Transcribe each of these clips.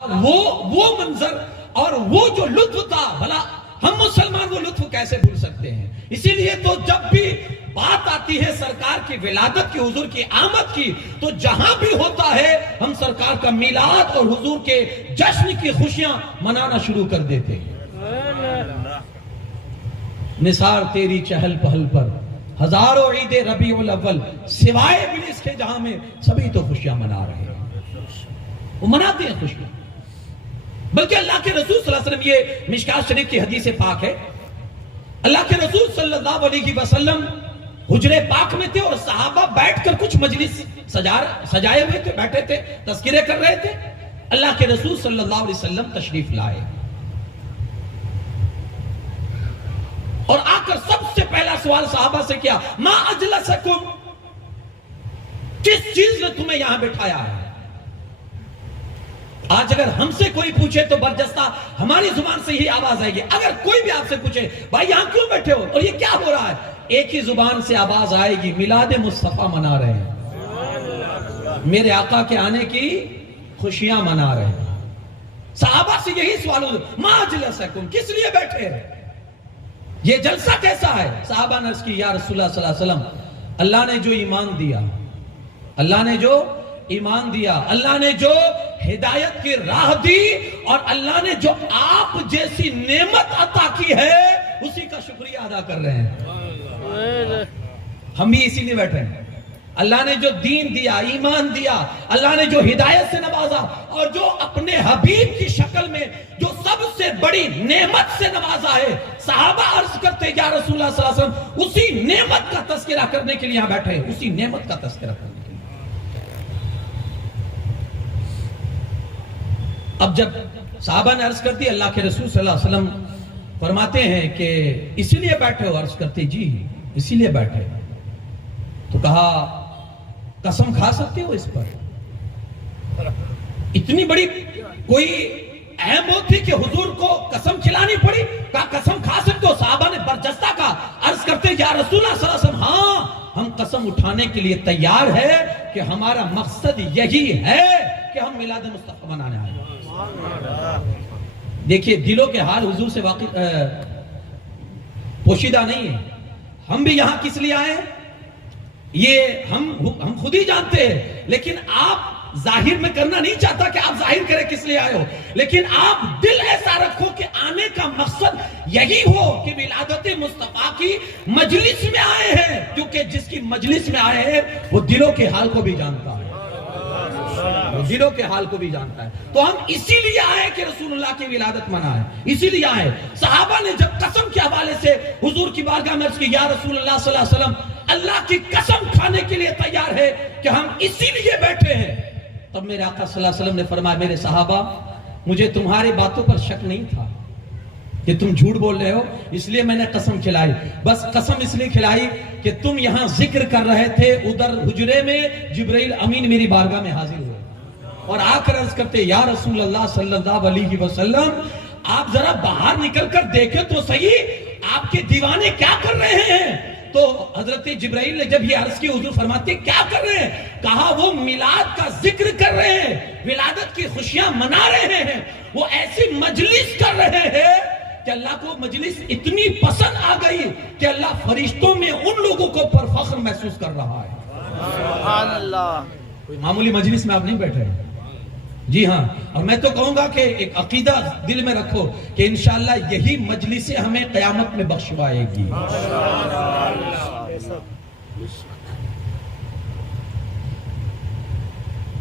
वो मंजर और वो जो लुत्फ था, भला हम मुसलमान वो लुत्फ कैसे भूल सकते हैं। इसीलिए तो जब भी बात आती है सरकार की विलादत की, हुजूर की आमद की, तो जहां भी होता है हम सरकार का मिलाद और हुजूर के जश्न की खुशियां मनाना शुरू कर देते हैं। निसार तेरी चहल पहल पर हजारों ईदे रबीउल अव्वल, सिवाय इब्लीस के जहां में सभी तो खुशियां मना रहे हैं, वो मनाते हैं खुशियां। बल्कि अल्लाह के रसूल सल्लल्लाहु अलैहि वसल्लम, ये मिशकात शरीफ की हदीस पाक है, अल्लाह के रसूल सल्लल्लाहु अलैहि वसल्लम हुजरे पाक में थे और सहाबा बैठकर कुछ मजलिस सजाए हुए थे, बैठे थे, तज़किरे कर रहे थे। अल्लाह के रसूल सल्लल्लाहु अलैहि वसल्लम तशरीफ लाए और आकर सबसे पहला सवाल सहाबा से किया, मा अजलसकुम, किस चीज ने तुम्हें यहां बिठाया है। आज अगर हमसे कोई पूछे तो बरजस्ता हमारी जुबान से ही आवाज आएगी। अगर कोई भी आपसे पूछे भाई यहां क्यों बैठे हो और ये क्या हो रहा है, एक ही जुबान से आवाज आएगी, मिलाद मुस्तफा मना रहे हैं, मेरे आका के आने की खुशियां मना रहे हैं। सहाबा से यही सवाल, मा अजलसकुम, किस लिए बैठे हैं, ये जलसा कैसा है। सहाबा ने अर्ज़ की, या रसूलुल्लाह सल्लल्लाहु अलैहि वसल्लम, अल्लाह ने जो ईमान दिया, अल्लाह ने जो ईमान दिया, अल्लाह ने जो हिदायत की राह दी और अल्लाह ने जो आप जैसी नेमत अता की है उसी का शुक्रिया अदा कर रहे हैं। हम भी इसीलिए बैठे हैं। अल्लाह ने जो दीन दिया, ईमान दिया, अल्लाह ने जो हिदायत से नवाजा और जो अपने हबीब की शक्ल में जो सबसे बड़ी नेमत से नवाजा है। सहाबा अर्ज करते, या रसूलुल्लाह सल्लल्लाहु अलैहि वसल्लम, उसी नेमत का तज़किरा करने के लिए यहां बैठे हैं, उसी नेमत का तज़किरा करने के लिए। अब जब सहाबा ने अर्ज करती, अल्लाह के रसूल सल्लल्लाहु अलैहि वसल्लम फरमाते हैं कि इसीलिए बैठे हो। अर्ज करते, जी इसीलिए बैठे। तो कहा, कसम खा सकते हो इस पर। इतनी बड़ी कोई अहम बात थी कि हुजूर को कसम खिलानी पड़ी। कहा कसम खा सकते हो। सहाबा ने बरजस्ता का अर्ज करते, या रसूलुल्लाह सल्लल्लाहु अलैहि वसल्लम, हाँ हम कसम उठाने के लिए तैयार है कि हमारा मकसद यही है कि हम मिलाद मुस्तफा मनाने आए। देखिए दिलों के हाल हुजूर से वाकिफ पोशीदा नहीं है। हम भी यहां किस लिए आए हैं ये हम खुद ही जानते हैं, लेकिन आप जाहिर में करना नहीं चाहता कि आप जाहिर करें किस लिए आए हो, लेकिन आप दिल ऐसा रखो कि आने का मकसद यही हो कि विलादत मुस्तफा की मजलिस में आए हैं, क्योंकि जिसकी मजलिस में आए हैं वो दिलों के हाल को भी जानता है, वो दिलों के हाल को भी जानता है। तो हम इसीलिए आए कि रसूलुल्लाह की विलादत मनाए, इसीलिए आए। सहाबा ने जब कसम के हवाले से हुजूर की बारगाह में अर्ज़ की, या रसूलुल्लाह सल्लल्लाहु अलैहि वसल्लम, अल्लाह की कसम खाने के लिए तैयार है कि हम इसीलिए बैठे हैं। तब मेरे आका सल्लल्लाहु अलैहि वसल्लम ने फरमाया, मेरे सहाबा, मुझे तुम्हारी बातों पर शक नहीं था कि तुम झूठ बोल रहे हो, इसलिए मैंने कसम खिलाई। बस कसम इसलिए खिलाई कि तुम यहां जिक्र कर रहे थे, उधर हुजरे में जिब्राइल अमीन मेरी बारगाह में हाजिर हुए और आकर अर्ज करते, या रसूलल्लाह सल्लल्लाहु अलैहि वसल्लम, आप जरा बाहर निकलकर देखें तो सही, आपके दीवाने क्या कर रहे हैं। तो हजरत जिब्राइल ने जब ये अर्ज की, हुजूर फरमाते, क्या कर रहे हैं। कहा, वो मिलाद का जिक्र कर रहे हैं, विलादत की खुशियां मना रहे हैं, वो ऐसी मजलिस कर रहे हैं कि अल्लाह को मजलिस इतनी पसंद आ गई कि अल्लाह फरिश्तों में उन लोगों को पर फख्र महसूस कर रहा है। सुभान अल्लाह। कोई मामूली मजलिस में आप नहीं बैठे हैं। जी हाँ, और मैं तो कहूंगा कि एक अकीदा दिल में रखो कि इंशाअल्लाह यही मजलिसें हमें क़यामत में बख्शवाएगी।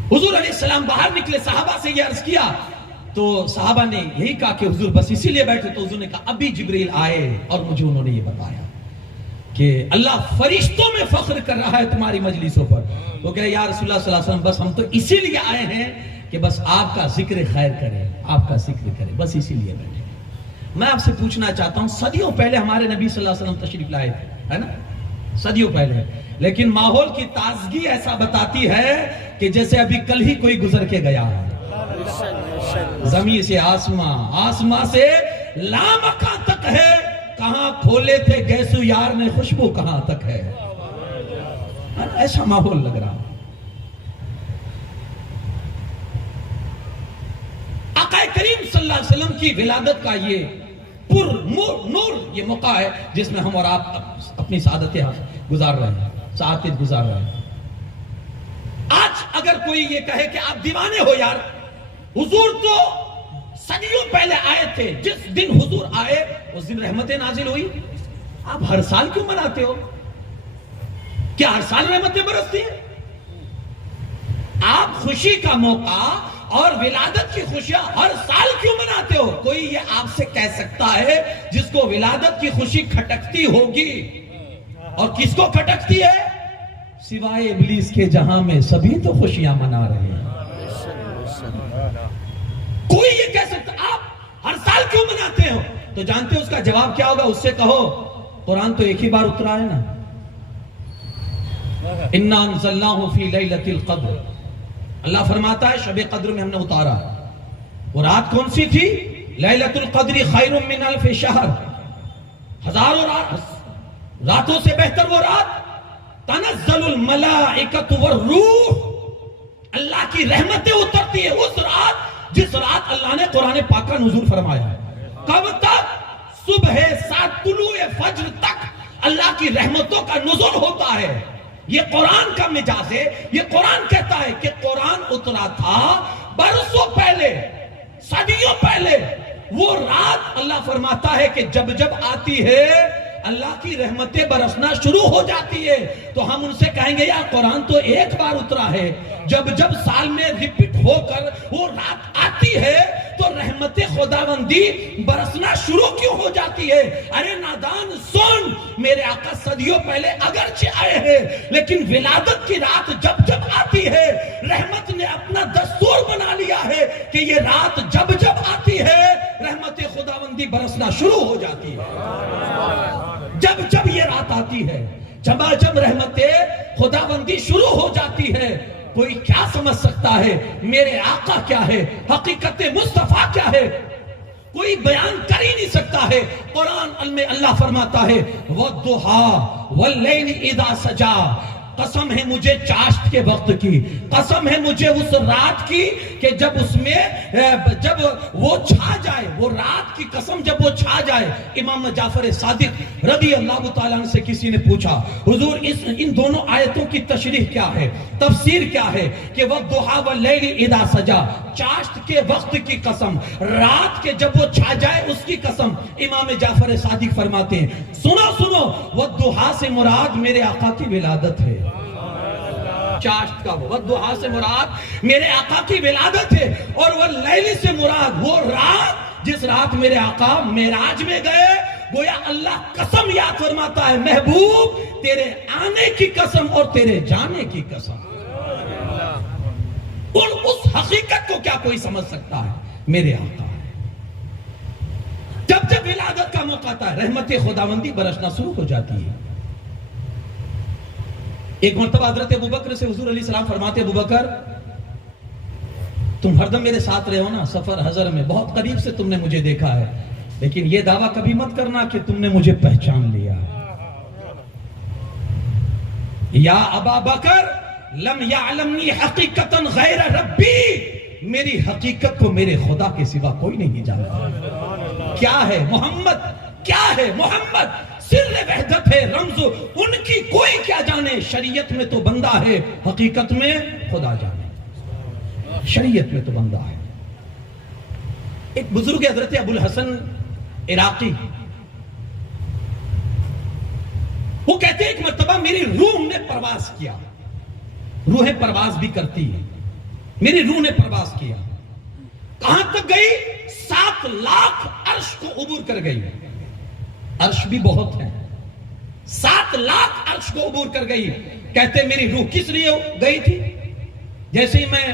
हुजूर अलैहिस्सलाम बाहर निकले, सहाबा से यह अर्ज किया तो सहाबा ने यही कहा कि हुजूर बस इसीलिए बैठे। तो हुजूर ने कहा, अभी जिब्रील आए और मुझे उन्होंने ये बताया कि अल्लाह फरिश्तों में फख्र कर रहा है तुम्हारी मजलिसों पर। तो कहे, या रसूलुल्लाह सल्लल्लाहु अलैहि वसल्लम, बस हम तो इसीलिए आए हैं कि बस आपका जिक्र खैर करें, आपका जिक्र करें, बस इसीलिए बैठे। मैं आपसे पूछना चाहता हूं, सदियों पहले हमारे नबी सल्लल्लाहु अलैहि वसल्लम तशरीफ लाए थे, है ना, सदियों पहले, लेकिन माहौल की ताजगी ऐसा बताती है कि जैसे अभी कल ही कोई गुजर के गया है। जमीन से आसमां, आसमां से लामका तक है, कहां खोले थे गैसु यार ने खुशबू कहां तक है। ऐसा माहौल लग रहा। आका करीम सल्लल्लाहु अलैहि वसल्लम की विलादत का ये नूर ये मौका है जिसमें हम और आप अपनी सादत गुजार रहे हैं, सादत गुजार रहे हैं। आज अगर कोई ये कहे कि आप दीवाने हो यार, हुजूर तो सदियों पहले आए थे, जिस दिन हुजूर आए उस दिन रहमतें नाजिल हुई, आप हर साल क्यों मनाते हो? क्या हर साल रहमतें बरसती हैं? आप खुशी का मौका और विलादत की खुशियां हर साल क्यों मनाते हो? कोई ये आपसे कह सकता है जिसको विलादत की खुशी खटकती होगी, और किसको खटकती है? सिवाय इब्लीस के, जहां में सभी तो खुशियां मना रहे हैं। कोई ये कह सकता आप हर साल क्यों मनाते हो? तो जानते हो उसका जवाब क्या होगा? उससे कहो कुरान तो एक ही बार उतरा है ना, इन्ना अंज़लनाहु फी लैलतिल क़द्र। अल्लाह फरमाता है शब कद्र में हमने उतारा। वो रात कौन सी थी? लैलतुल क़द्र खैरुम मिन अल्फ शहर, हजारों रातों से बेहतर वो रात। तनज़्ज़लुल मलाइकतु वर्रूह, अल्लाह की रहमतें उतरती है उस रात जिस रात अल्लाह ने कुरान पाक का नुज़ूल फरमाया है। कब तक? सुबह 7 तुलूए फज्र तक अल्लाह की रहमतों का नुज़ूल होता है। ये कुरान का मिजाज है। ये कुरान कहता है कि कुरान उतरा था बरसों पहले, सदियों पहले। वो रात अल्लाह फरमाता है कि जब जब आती है अल्लाह की रहमतें बरसना शुरू हो जाती है। तो हम उनसे कहेंगे यार कुरान तो एक बार उतरा है, जब जब साल में रिपीट होकर वो रात आती है तो रहमतें खुदावंदी बरसना शुरू क्यों हो जाती है? अरे नादान सुन, मेरे आका सदियों पहले अगरचे आए हैं, लेकिन विलादत की रात जब जब आती है रहमत ने अपना दस्तूर बना लिया है कि ये रात जब जब आती है रहमतें खुदावंदी बरसना शुरू हो जाती है। जब जब ये रात आती है, जब जब रहमतें खुदाबंदी शुरू हो जाती है, कोई क्या समझ सकता है मेरे आका क्या है, हकीकत मुस्तफा क्या है? कोई बयान कर ही नहीं सकता है। कुरान में अल्लाह फरमाता है वद्दुहा वल्लैलि इज़ा सजा, कसम है मुझे चाश्त के वक्त की, कसम है मुझे उस रात की कि जब उसमें जब वो छा जाए, वो रात की कसम जब वो छा जाए। इमाम जाफर सादिक रज़ी अल्लाह तआला अन्हु से किसी ने पूछा हुजूर इन दोनों आयतों की तशरीह क्या है, तफसीर क्या है कि वद्दुहा वल्लैलि इज़ा सजा, चाश्त के वक्त की कसम, रात के जब वो छा जाए उसकी कसम। इमाम जाफर सादिक फरमाते हैं सुनो सुनो, वद्दुहा से मुराद मेरे आका की विलादत है। चाश्त का वद्दुहा से मुराद मेरे आका की विलादत है, और वल्लैलि से मुराद वो रात जिस रात मेरे आका मेराज में गए। गोया अल्लाह कसम याद फरमाता है महबूब तेरे आने की कसम और तेरे जाने की कसम। और उस हकीकत को क्या कोई समझ सकता है? मेरे आका है। जब जब विलादत का मौका आता है रहमत खुदावंदी बरसना शुरू हो जाती है। एक मर्तबा हजरत अबू बकर से हुजूर अलैहि सलाम फरमाते, अबू बकर तुम हरदम मेरे साथ रहे हो ना, सफर हजर में बहुत करीब से तुमने मुझे देखा है, लेकिन यह दावा कभी मत करना कि तुमने मुझे पहचान लिया है। या अबा बकर लम यालमनी हकीकतन गैर रब्बी, मेरी हकीकत को मेरे खुदा के सिवा कोई नहीं जानता। क्या है मोहम्मद, क्या है मोहम्मद? सिर्र वहदत है, रमज़ उनकी कोई क्या जाने। शरीयत में तो बंदा है, हकीकत में खुदा जाने। शरीयत में तो बंदा है। एक बुजुर्ग हजरत अबुल हसन इराकी, वो कहते हैं एक मर्तबा मेरी रूह ने प्रवास किया। रूहें प्रवास भी करती है, मेरी रूह ने प्रवास किया। कहां तक गई? 7 लाख अर्श को उबूर कर गई। अर्श भी बहुत है, 7 लाख अर्श को उबूर कर गई। कहते मेरी रूह किस लिए गई थी? जैसे ही मैं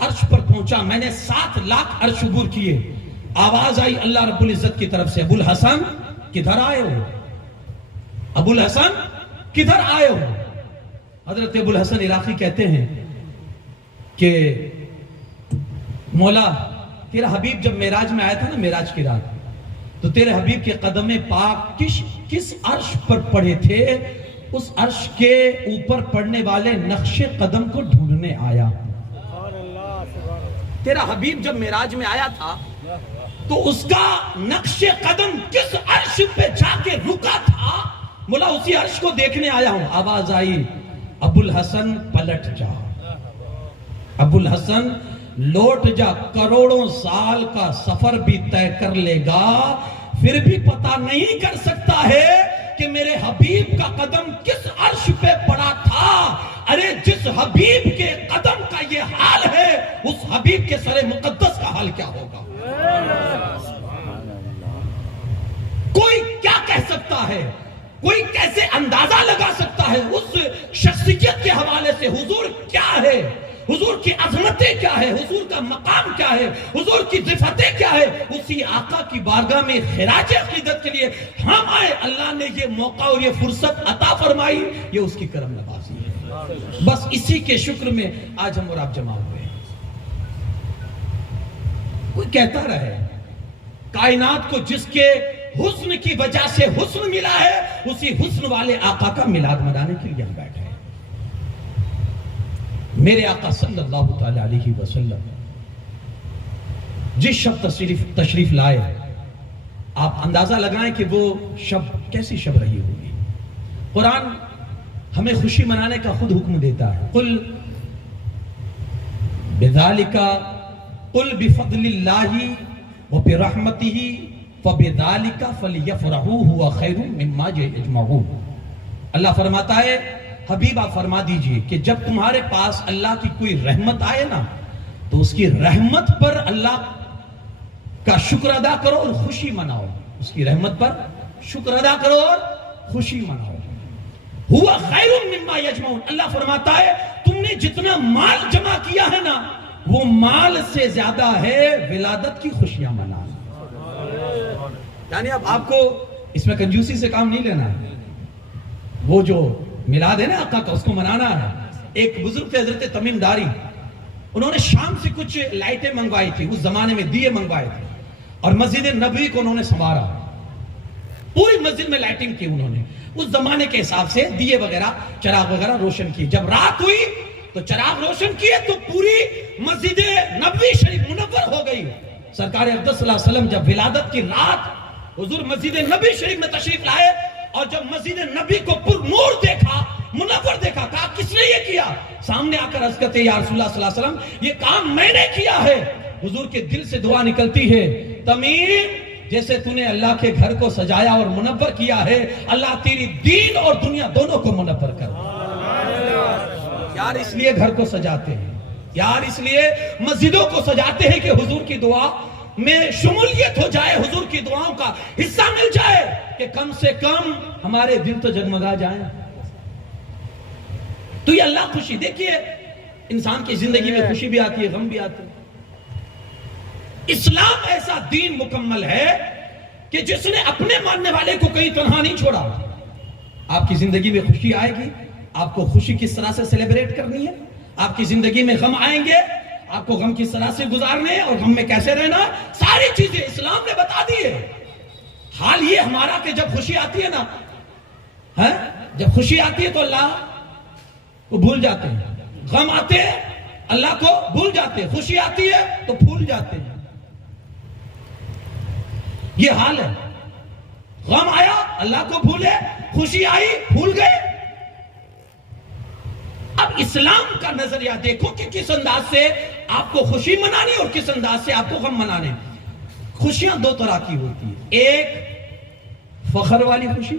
अर्श पर पहुंचा, मैंने 7 लाख अर्श उबूर किए। आवाज आई अल्लाह रब्बुल इज्जत की तरफ से, अबुल हसन किधर आए हो? अबुल हसन किधर आए हो? हजरत अबुल हसन इराकी कहते हैं कि मौला तेरा हबीब जब मेराज में आया था ना, मेराज की रात, तो तेरे हबीब के कदम पाक किस अर्श पर पड़े थे? उस अर्श के ऊपर पड़ने वाले नक्शे कदम को ढूंढने आया। तेरा हबीब जब मेराज में आया था तो उसका नक्शे कदम किस अर्श पे जाके रुका था, बोला उसी अर्श को देखने आया हूं। आवाज आई, अबुल हसन पलट जा, अबुल हसन लौट जा, करोड़ों साल का सफर भी तय कर लेगा, फिर भी पता नहीं कर सकता है कि मेरे हबीब का कदम किस अर्श पे पड़ा था। अरे जिस हबीब के कदम का ये हाल है, उस हबीब के सरे मुकद्दस का हाल क्या होगा। कोई क्या कह सकता है, कोई कैसे अंदाजा लगा सकता है उस शख्सियत के हवाले से हुजूर क्या है, हुजूर की अजमतें क्या है, हुजूर का मकाम क्या है, हुजूर की सिफतें क्या है। उसी आका की बारगाह में खिराज अकीदत के लिए हम आए, अल्लाह ने ये मौका और ये फुर्सत अता फरमाई, ये उसकी करम नवाजी है। बस इसी के शुक्र में आज हम और आप जमा हुए हैं। कोई कहता रहे कायनात को जिसके हुस्न की वजह से हुस्न मिला है, उसी हुस्न वाले आका का मिलाद मनाने के लिए हम बैठे हैं। मेरे आका सल्लल्लाहु ताला अलैहि वसल्लम जिस शब तशरीफ लाए, आप अंदाजा लगाएं कि वो शब कैसी शब रही होगी। कुरान हमें खुशी मनाने का खुद हुक्म देता है, कुल बिज़ालिका कुल बिफज़लिल्लाहि व बिरहमतिही फबिज़ालिका फलियफ़रहू हुवा खैरुम मिम्मा यजमऊन। अल्लाह फरमाता है, हबीब आप फरमा दीजिए कि जब तुम्हारे पास अल्लाह की कोई रहमत आए ना, तो उसकी रहमत पर अल्लाह का शुक्र अदा करो और खुशी मनाओ। उसकी रहमत पर शुक्र अदा करो और खुशी मनाओ। हुआ खैरुम मिम्मा यजमऊन। अल्लाह फरमाता है तुमने जितना माल जमा किया है ना, वो माल से ज्यादा है विलादत की खुशियां मनाना। यानी अब आपको इसमें कंजूसी से काम नहीं लेना है, वो जो मिलाद है ना आका का, उसको मनाना है। एक बुजुर्ग थे हजरत तमीम दारी, उन्होंने शाम से कुछ लाइटें मंगवाई थी, उस जमाने में दिए मंगवाए थे, और मस्जिद नबवी को उन्होंने संवारा, पूरी मस्जिद में लाइटिंग की उन्होंने, उस जमाने के हिसाब से दिए वगैरह चिराग वगैरह रोशन किए। जब रात हुई तो चिराग रोशन किए तो पूरी मस्जिद नबवी शरीफ मुनव्वर हो गई। सरकार अक़दस सल्लल्लाहु अलैहि वसल्लम जब विलादत की रात हुजूर मस्जिद नबवी शरीफ में तशरीफ लाए, और जब मस्जिद नबी को पुरनूर देखा, मुनव्वर देखा, कहा किसने ये किया? सामने आकर अर्ज़ करते या रसूलुल्लाह सल्लल्लाहु अलैहि वसल्लम, ये काम मैंने किया है। हुजूर के दिल से दुआ निकलती है, तमीम जैसे तूने अल्लाह के घर को सजाया और मुनव्वर किया है, अल्लाह तेरी दीन और दुनिया दोनों को मुनव्वर कर। यार इसलिए घर को सजाते हैं, यार इसलिए मस्जिदों को सजाते हैं कि हुजूर की दुआ में शमूलियत हो जाए, हुजूर की दुआओं का हिस्सा मिल जाए, कि कम से कम हमारे दिल तो जगमगा जाए। तो ये अल्लाह खुशी, देखिए इंसान की जिंदगी में खुशी भी आती है, गम भी आती है। इस्लाम ऐसा दीन मुकम्मल है कि जिसने अपने मानने वाले को कहीं तन्हा नहीं छोड़ा। आपकी जिंदगी में खुशी आएगी, आपको खुशी किस तरह से सेलिब्रेट करनी है, आपकी जिंदगी में गम आएंगे, आपको गम किस तरह से गुजारने और गम में कैसे रहना, सारी चीजें इस्लाम ने बता दी है। हाल ये हमारा कि जब खुशी आती है ना, है जब खुशी आती है तो अल्लाह को भूल जाते हैं, गम आते हैं अल्लाह को भूल जाते हैं, खुशी आती है तो भूल जाते हैं। ये हाल है, गम आया अल्लाह को भूले, खुशी आई भूल गए। अब इस्लाम का नजरिया देखो कि किस अंदाज से आपको खुशी मनानी और किस अंदाज से आपको गम मनाने। खुशियां दो तरह की होती है, एक फखर वाली खुशी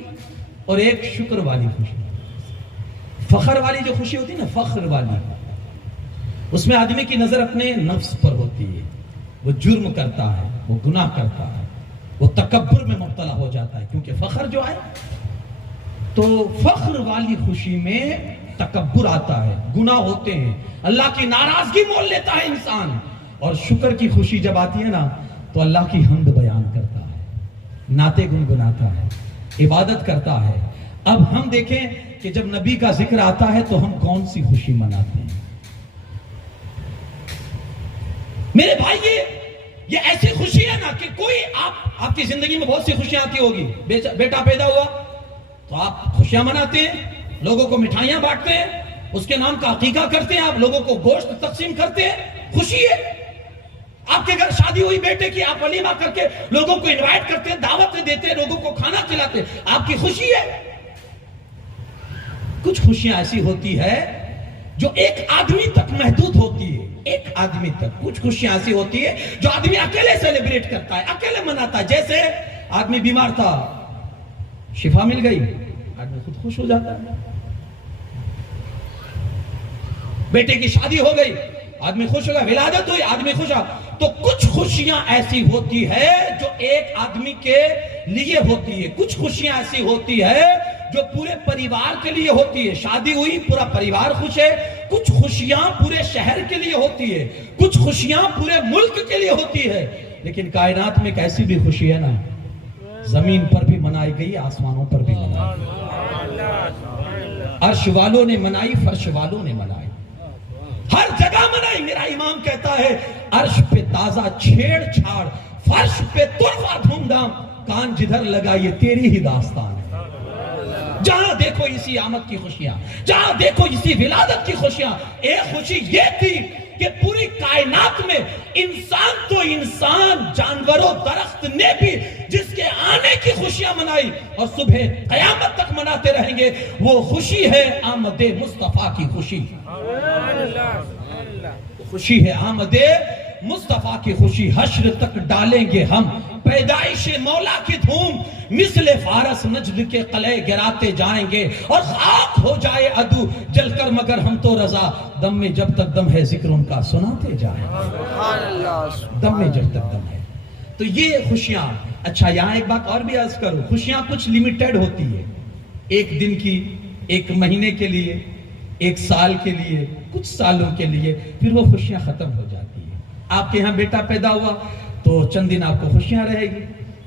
और एक शुक्र वाली खुशी। फखर वाली जो खुशी होती है ना, फख्र वाली, उसमें आदमी की नजर अपने नफ्स पर होती है, वो जुर्म करता है, वो गुनाह करता है, वो तकब्बुर में मुब्तला हो जाता है। क्योंकि फख्र जो है, तो फख्र वाली खुशी में तकब्बुर आता है, गुनाह होते हैं, अल्लाह की नाराजगी मोल लेता है इंसान। और शुक्र की खुशी जब आती है ना, तो अल्लाह की हम्द बयान करता है, नाते गुनगुनाता है, इबादत करता है। अब हम देखें कि जब नबी का जिक्र आता है तो हम कौन सी खुशी मनाते हैं। मेरे भाई ये ऐसी खुशी है ना कि कोई आपकी जिंदगी में बहुत सी खुशियां आती होगी। बेटा पैदा हुआ तो आप खुशियां मनाते हैं, लोगों को मिठाइयां बांटते हैं, उसके नाम का अकीका करते हैं, आप लोगों को गोश्त तकसीम करते हैं, खुशी है। आपके घर शादी हुई बेटे की, आप वलीमा करके लोगों को इनवाइट करते हैं, दावतें देते हैं, लोगों को खाना खिलाते हैं, आपकी खुशी है। कुछ खुशियां ऐसी होती है जो एक आदमी तक महदूद होती है, एक आदमी तक। कुछ खुशियां ऐसी होती है जो आदमी अकेले सेलिब्रेट करता है, अकेले मनाता है। जैसे आदमी बीमार था, शिफा मिल गई, आदमी खुद खुश हो जाता है। बेटे की शादी हो गई, आदमी खुश होगा। विलादत हुई, आदमी खुश हो। तो कुछ खुशियां ऐसी होती है जो एक आदमी के लिए होती है, कुछ खुशियां ऐसी होती है जो पूरे परिवार के लिए होती है। शादी हुई, पूरा परिवार खुश है। कुछ खुशियां पूरे शहर के लिए होती है, कुछ खुशियां पूरे मुल्क के लिए होती है। लेकिन कायनात में कैसी भी खुशी है ना, जमीन पर भी मनाई गई, आसमानों पर भी मनाई गई। अर्श वालों ने मनाई, फर्श वालों ने मनाई, हर जगह मनाई। मेरा इमाम कहता है, अर्श पे ताजा छेड़छाड़, फर्श पे तुरफा धूमधाम, कान जिधर लगाइए तेरी ही दास्तान है। जहां देखो इसी आमद की खुशियां, जहां देखो इसी विलादत की खुशियां। एक खुशी ये थी कि पूरी कायनात में इंसान तो इंसान, जानवरों, दरख्त ने भी जिसके आने की खुशियां मनाई और सुबह कयामत तक मनाते रहेंगे, वो खुशी है आमदे मुस्तफा की खुशी। खुशी है आमदे मुस्तफा की खुशी। हश्र तक डालेंगे हम पैदाइश मौला की धूम, मिसले फारस नजद के कले गिराते जाएंगे और खाक हो जाए अदू जलकर, मगर हम तो रजा, दम में जब तक दम है जिक्र उनका सुनाते जाएंगे, दम में जब तक दम है। तो ये खुशियां। अच्छा, यहां एक बात और भी अर्ज करूं, खुशियां कुछ लिमिटेड होती है, एक दिन की, एक महीने के लिए, एक साल के लिए, कुछ सालों के लिए, फिर वो खुशियां खत्म हो जाती है। आपके यहाँ बेटा पैदा हुआ तो चंद दिन आपको खुशियां रहेगी।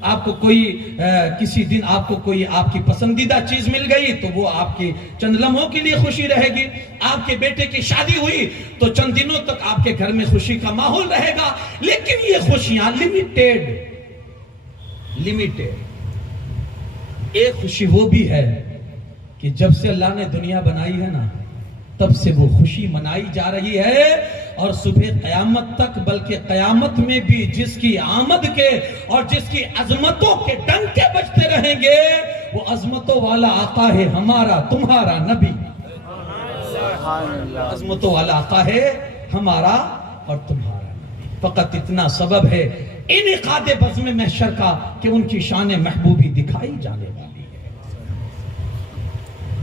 आपको कोई किसी दिन आपको कोई आपकी पसंदीदा चीज मिल गई तो वो आपकी चंद लम्हों के लिए खुशी रहेगी। आपके बेटे की शादी हुई तो चंद दिनों तक आपके घर में खुशी का माहौल रहेगा। लेकिन ये खुशियां लिमिटेड। एक खुशी वो भी है कि जब से अल्लाह ने दुनिया बनाई है ना, तब से वो खुशी मनाई जा रही है और सुबह कयामत तक, बल्कि कयामत में भी जिसकी आमद के और जिसकी अजमतों के डंके बजते रहेंगे, वो अजमतों वाला आका है हमारा तुम्हारा नबी। अजमतों वाला आका है हमारा और तुम्हारा नबी। फकत इतना सबब है इनकादे बज़्म महशर का कि उनकी शान महबूबी दिखाई जाने वाली है,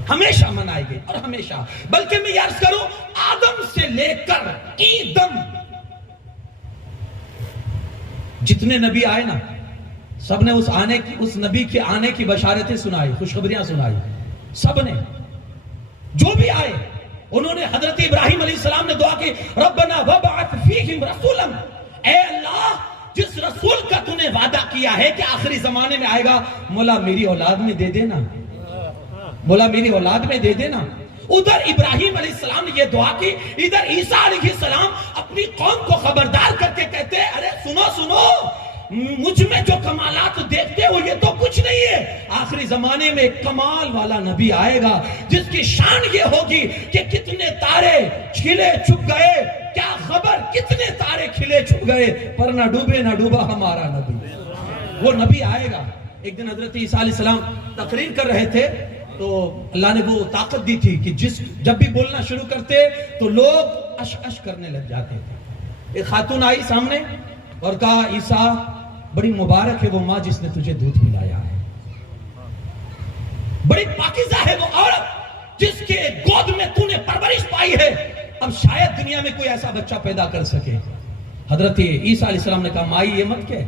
हमेशा मनाई गई और हमेशा। बल्कि मैं अर्ज करूं, आदम से लेकर ईदम जितने नबी आए ना, सबने उस नबी के आने की बशारतें सुनाई, खुशखबरियां सुनाई। सबने जो भी आए, उन्होंने हजरत इब्राहिम अलैहिस्सलाम ने दुआ की, रब्बना वबअथ फीहिम रसूलन, ऐ अल्लाह जिस रसूल का तूने वादा किया है कि आखिरी जमाने में आएगा, मौला मेरी औलाद में दे देना, मौला मेरी औलाद में दे देना। उधर इब्राहिम अलैहिस्सलाम ने यह दुआ की, इधर ईसा अलैहिस्सलाम अपनी कौम को खबरदार करके कहते हैं, अरे सुनो सुनो, मुझ में जो कमालात देखते हो ये तो कुछ नहीं है। आखिरी जमाने में एक कमाल वाला नबी आएगा जिसकी शान ये होगी कि कितने तारे खिले छुप गए, क्या खबर कितने तारे खिले छुप गए, पर ना डूबे ना डूबा हमारा नबी। वो नबी आएगा। एक दिन हजरत ईसा अलैहिस्सलाम तकरीर कर रहे थे तो अल्लाह ने वो ताकत दी थी कि जब भी बोलना शुरू करते तो लोग अश अश करने लग जाते थे। एक खातून आई सामने और कहा, ईसा बड़ी मुबारक है वो माँ जिसने तुझे दूध पिलाया है, बड़ी पाकीज़ा है वो औरत जिसके गोद में तूने परवरिश पाई है, अब शायद दुनिया में कोई ऐसा बच्चा पैदा कर सके। हजरत ईसा अलैहिस्सलाम ने कहा, माई ये मत कह,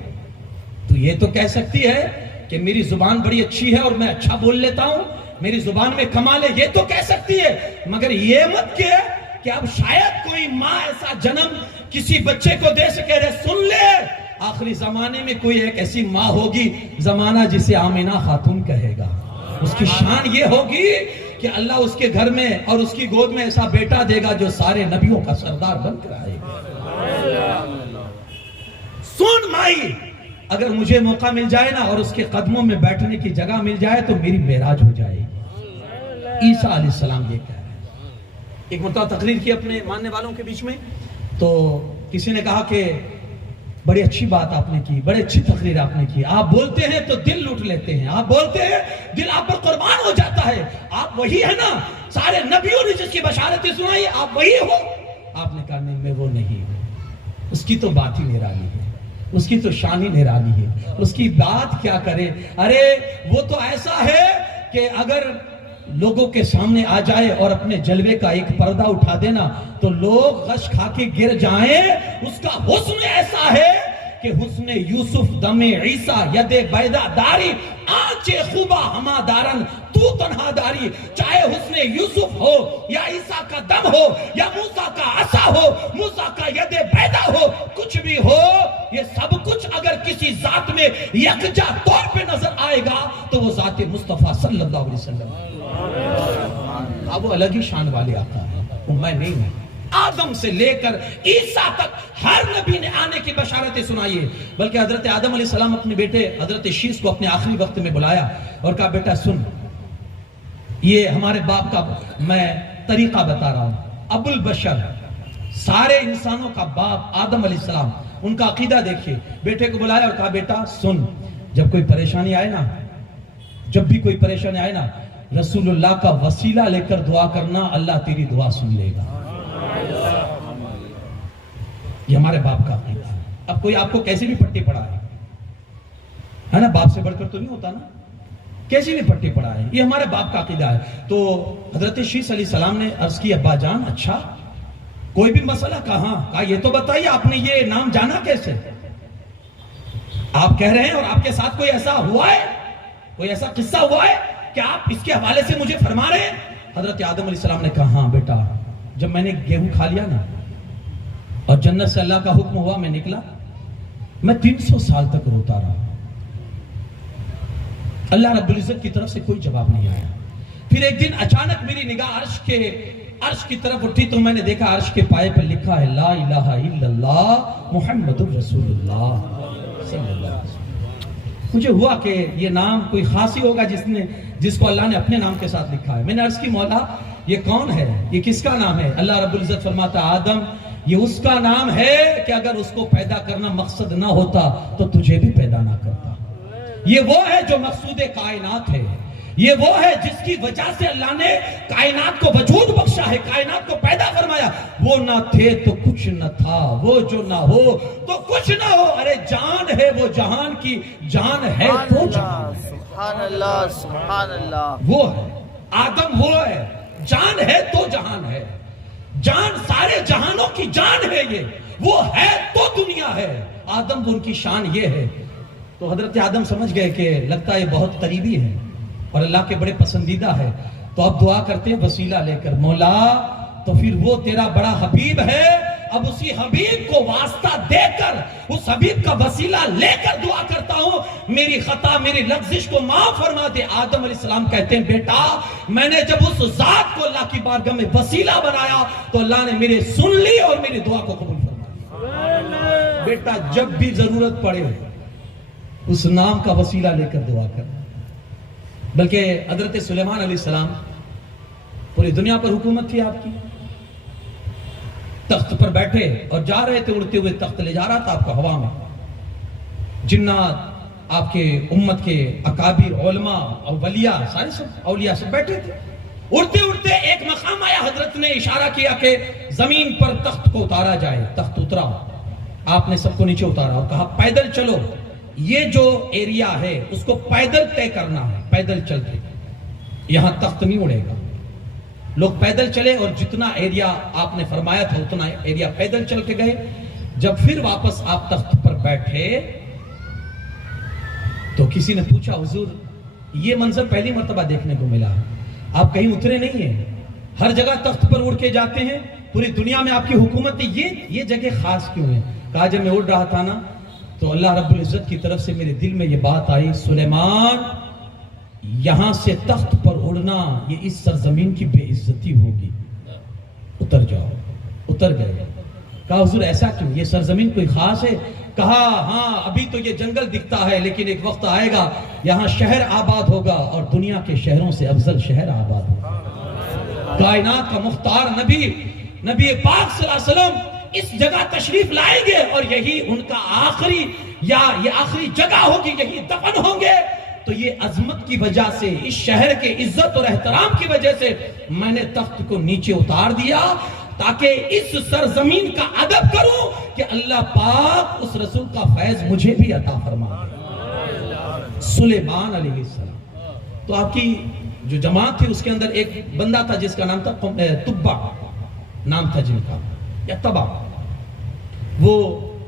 तू ये तो कह सकती है कि मेरी जुबान बड़ी अच्छी है और मैं अच्छा बोल लेता हूं, मेरी जुबान में कमाल है, ये तो कह सकती है, मगर ये मत कह कि अब शायद कोई माँ ऐसा जन्म किसी बच्चे को दे सके। रे सुन ले, आखिरी जमाने में कोई एक ऐसी माँ होगी, जमाना जिसे आमिना खातून कहेगा। उसकी शान ये होगी कि अल्लाह उसके घर में और उसकी गोद में ऐसा बेटा देगा जो सारे नबियों का सरदार बनकर आएगा। सुन माई, अगर मुझे मौका मिल जाए ना और उसके कदमों में बैठने की जगह मिल जाए तो मेरी मेराज हो जाएगी। ईसा अलैहिस्सलाम ये कह रहे हैं। एक मरतबा तकरीर की अपने मानने वालों के बीच में, तो किसी ने कहा कि बड़ी अच्छी बात आपने की, बड़ी अच्छी तकरीर आपने की। आप बोलते हैं तो दिल लूट लेते हैं, आप बोलते हैं दिल आप पर कुर्बान हो जाता है। आप वही है ना, सारे नबियों ने जिसकी बशारतें सुनाई, आप वही हो। आपने कहा नहीं, मैं वो नहीं हूं। उसकी तो बात ही निराली है, उसकी तो शान ही निराली है, उसकी बात क्या करे। अरे वो तो ऐसा है कि अगर लोगों के सामने आ जाए और अपने जलवे का एक पर्दा उठा देना तो लोग गश खा के गिर जाएं। उसका हुस्न ऐसा है कि हुस्न यूसुफ दमे ईसा यदे बैदा दारी आंचे खुबा हमादारन तू तन्हादारी। चाहे हुस्न यूसुफ हो या ईसा का दम हो या मूसा का असा हो, मूसा का यदे बैदा हो, कुछ भी हो, ये सब कुछ अगर किसी जात में यकजा तौर पे नजर आएगा तो वो जात मुस्तफा सल्लल्लाहु अलैहि वसल्लम। अब वो अलग ही शान वाले आका है, वो मैं नहीं हूं। आदम से लेकर ईसा तक हर नबी ने आने की बशारतें सुनाई है। बल्कि हजरत आदम अलैहिस्सलाम अपने बेटे हजरत शीश को अपने आखिरी वक्त में बुलाया और कहा बेटा सुन, ये हमारे बाप का मैं तरीका बता रहा हूं। अबुल बशर, सारे इंसानों का बाप आदम अलैहिस्सलाम, उनका अकीदा देखिए। बेटे को बुलाया और कहा बेटा सुन, जब कोई परेशानी आए ना, जब भी कोई परेशानी आए ना, रसूलुल्लाह का वसीला लेकर दुआ करना, अल्लाह तेरी दुआ सुन लेगा। ये हमारे बाप का अकीदा है। अब कोई आपको कैसी भी पट्टी पढ़ा है ना, बाप से बढ़कर तो नहीं होता ना, कैसी भी पट्टी पढ़ा है, ये हमारे बाप का अकीदा है। तो हजरत शीश अलैहिस्सलाम ने अर्ज की अब्बा जान अच्छा कोई भी मसला, कहा ये तो बताइए आपने ये नाम जाना कैसे? आप कह रहे हैं और आपके साथ कोई ऐसा हुआ है, कोई ऐसा किस्सा हुआ है कि आप इसके हवाले से मुझे फरमा रहे हैं? हजरत आदम अलैहिस्सलाम ने कहा हाँ बेटा, जब मैंने गेहूं खा लिया ना और जन्नत से अल्लाह का हुक्म हुआ, मैं निकला, मैं 300 साल तक रोता रहा। अल्लाह रब्बुल इज्जत की तरफ से कोई जवाब नहीं आया। फिर एक दिन अचानक मेरी निगाह अर्श की तरफ उठी तो मैंने देखा अर्श के पाए पर लिखा है ला इलाहा इल्लल्लाह मुहम्मदुर रसूलुल्लाह सल्लल्लाहु अलैहि वसल्लम। मुझे हुआ कि ये नाम कोई खास ही होगा जिसको अल्लाह ने अपने नाम के साथ लिखा है। मैंने अर्ज की मौला ये कौन है, ये किसका नाम है? अल्लाह रब्बुल इज्जत फरमाता आदम ये उसका नाम है कि अगर उसको पैदा करना मकसद ना होता तो तुझे भी पैदा ना करता। ये वो है जो मकसूद कायनात है, ये वो है जिसकी वजह से अल्लाह ने कायनात को वजूद बख्शा है, कायनात को पैदा फरमाया। वो ना थे तो कुछ न था, वो जो ना हो तो कुछ ना हो। अरे जान है वो जहान की, जान है तो जहान है। सुभान अल्लाह, सुभान अल्लाह। वो है आदम, वो है, जान है तो जहान है, जान सारे जहानों की जान है। ये वो है तो दुनिया है। आदम वो उनकी शान ये है। तो हजरत आदम समझ गए कि लगता है ये बहुत करीबी है और अल्लाह के बड़े पसंदीदा है। तो अब दुआ करते हैं वसीला लेकर, मौला तो फिर वो तेरा बड़ा हबीब है, अब उसी हबीब को वास्ता देकर, उस हबीब का वसीला लेकर दुआ करता हूं, मेरी खता मेरी लफ्जिश को माफ फरमा दे। आदम अलैहिस्सलाम कहते हैं बेटा मैंने जब उस जात को अल्लाह की बारगाह में वसीला बनाया तो अल्लाह ने मेरे सुन ली और मेरी दुआ को कबूल फरमा। बेटा जब भी जरूरत पड़े उस नाम का वसीला लेकर दुआ करना। बल्कि हजरत सुलेमान अलैहिस्सलाम, पूरी दुनिया पर हुकूमत थी आपकी, तख्त पर बैठे और जा रहे थे, उड़ते हुए तख्त ले जा रहा था आपका हवा में। जिन्नात आपके उम्मत के अकाबिर उलमा और वलिया, सारे सब औलिया सब बैठे थे। उड़ते उड़ते एक मकाम आया, हजरत ने इशारा किया कि जमीन पर तख्त को उतारा जाए। तख्त उतरा, आपने सबको नीचे उतारा और कहा पैदल चलो, ये जो एरिया है उसको पैदल तय करना है, पैदल चल के, यहां तख्त नहीं उड़ेगा। लोग पैदल चले और जितना एरिया आपने फरमाया था उतना एरिया पैदल चल के गए। जब फिर वापस आप तख्त पर बैठे तो किसी ने पूछा हुजूर ये मंजर पहली मर्तबा देखने को मिला, आप कहीं उतरे नहीं हैं, हर जगह तख्त पर उड़ के जाते हैं, पूरी दुनिया में आपकी हुकूमत है, ये जगह खास क्यों है? कहा जब मैं उड़ रहा था ना तो अल्लाह रब्बुल इज्जत की तरफ से मेरे दिल में ये बात आई, सुलेमान यहां से तख्त पर उड़ना ये इस सरजमीन की बेइज्जती होगी, उतर जाओ। उतर गए। कहा हुजूर ऐसा क्यों, ये सरजमीन कोई खास है? कहा हाँ अभी तो ये जंगल दिखता है लेकिन एक वक्त आएगा यहां शहर आबाद होगा और दुनिया के शहरों से अफजल शहर आबाद होगा। कायनात का मुख्तार नबी पाक सल्लल्लाहु अलैहि वसल्लम इस जगह तशरीफ लाएंगे और यही उनका आखिरी या ये आखिरी जगह होगी, यही दफन होंगे, तो ये अजमत की वजह से, इस शहर के इज्जत और एहतराम की वजह से मैंने तख्त को नीचे उतार दिया ताकि इस सरजमीन का अदब करूं कि अल्लाह पाक उस रसूल का फैज मुझे भी अता फरमा। सुलेमान अलैहिस्सलाम। तो आपकी जो जमात थी उसके अंदर एक बंदा था जिसका नाम था तुब्बा नाम था जिनका, या तबा। वो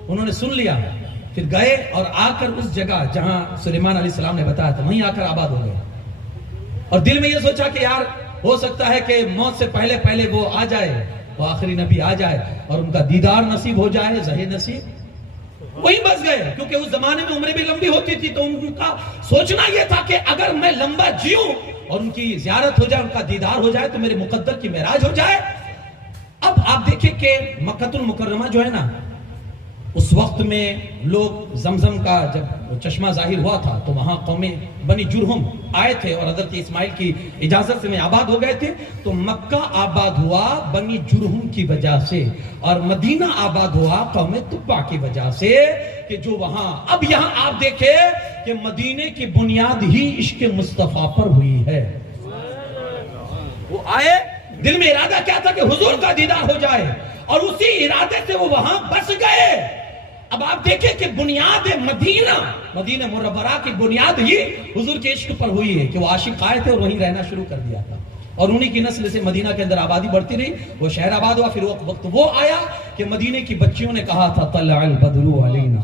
उन्होंने सुन लिया, फिर गए और आकर उस जगह जहां सुलेमान अलैहिस्सलाम ने बताया था वहीं आकर आबाद हो गए। और दिल में ये सोचा कि यार हो सकता है कि मौत से पहले पहले वो आ जाए, वो आखिरी नबी आ जाए और उनका दीदार नसीब हो जाए, ज़हे नसीब। वही बस गए, क्योंकि उस जमाने में उम्रें भी लंबी होती थी, तो उनका सोचना यह था कि अगर मैं लंबा जीऊं और उनकी ज़ियारत हो जाए, उनका दीदार हो जाए, तो मेरे मुकद्दर की मेराज हो जाए। अब आप देखिए कि मक्कतुल मुकर्रमा जो है ना, उस वक्त में लोग जमजम का जब चश्मा जाहिर हुआ था तो वहां कौमे बनी जुरहुम आए थे और हज़रत इस्माइल की इजाजत से में आबाद हो गए थे। तो मक्का आबाद हुआ बनी जुरहुम की वजह से और मदीना आबाद हुआ कौमे तुब्बा की वजह से, कि जो वहां, अब यहां आप देखें कि मदीने की बुनियाद ही इश्क मुस्तफा पर हुई है। वो आए, दिल में इरादा क्या था कि हुजूर का दीदार हो जाए, और उसी इरादे से वो वहां बस गए। अब आप देखिए कि बुनियाद मदीना मुनव्वरा की बुनियाद ही हुजूर के इश्क पर हुई है कि वो आशिक आए थे और वहीं रहना शुरू कर दिया था, और उन्हीं की नस्ल से मदीना के अंदर आबादी बढ़ती रही, वो शहर आबाद हुआ। फिर वो वक्त वो आया कि मदीने की बच्चियों ने कहा था तलअल बदरु अलैना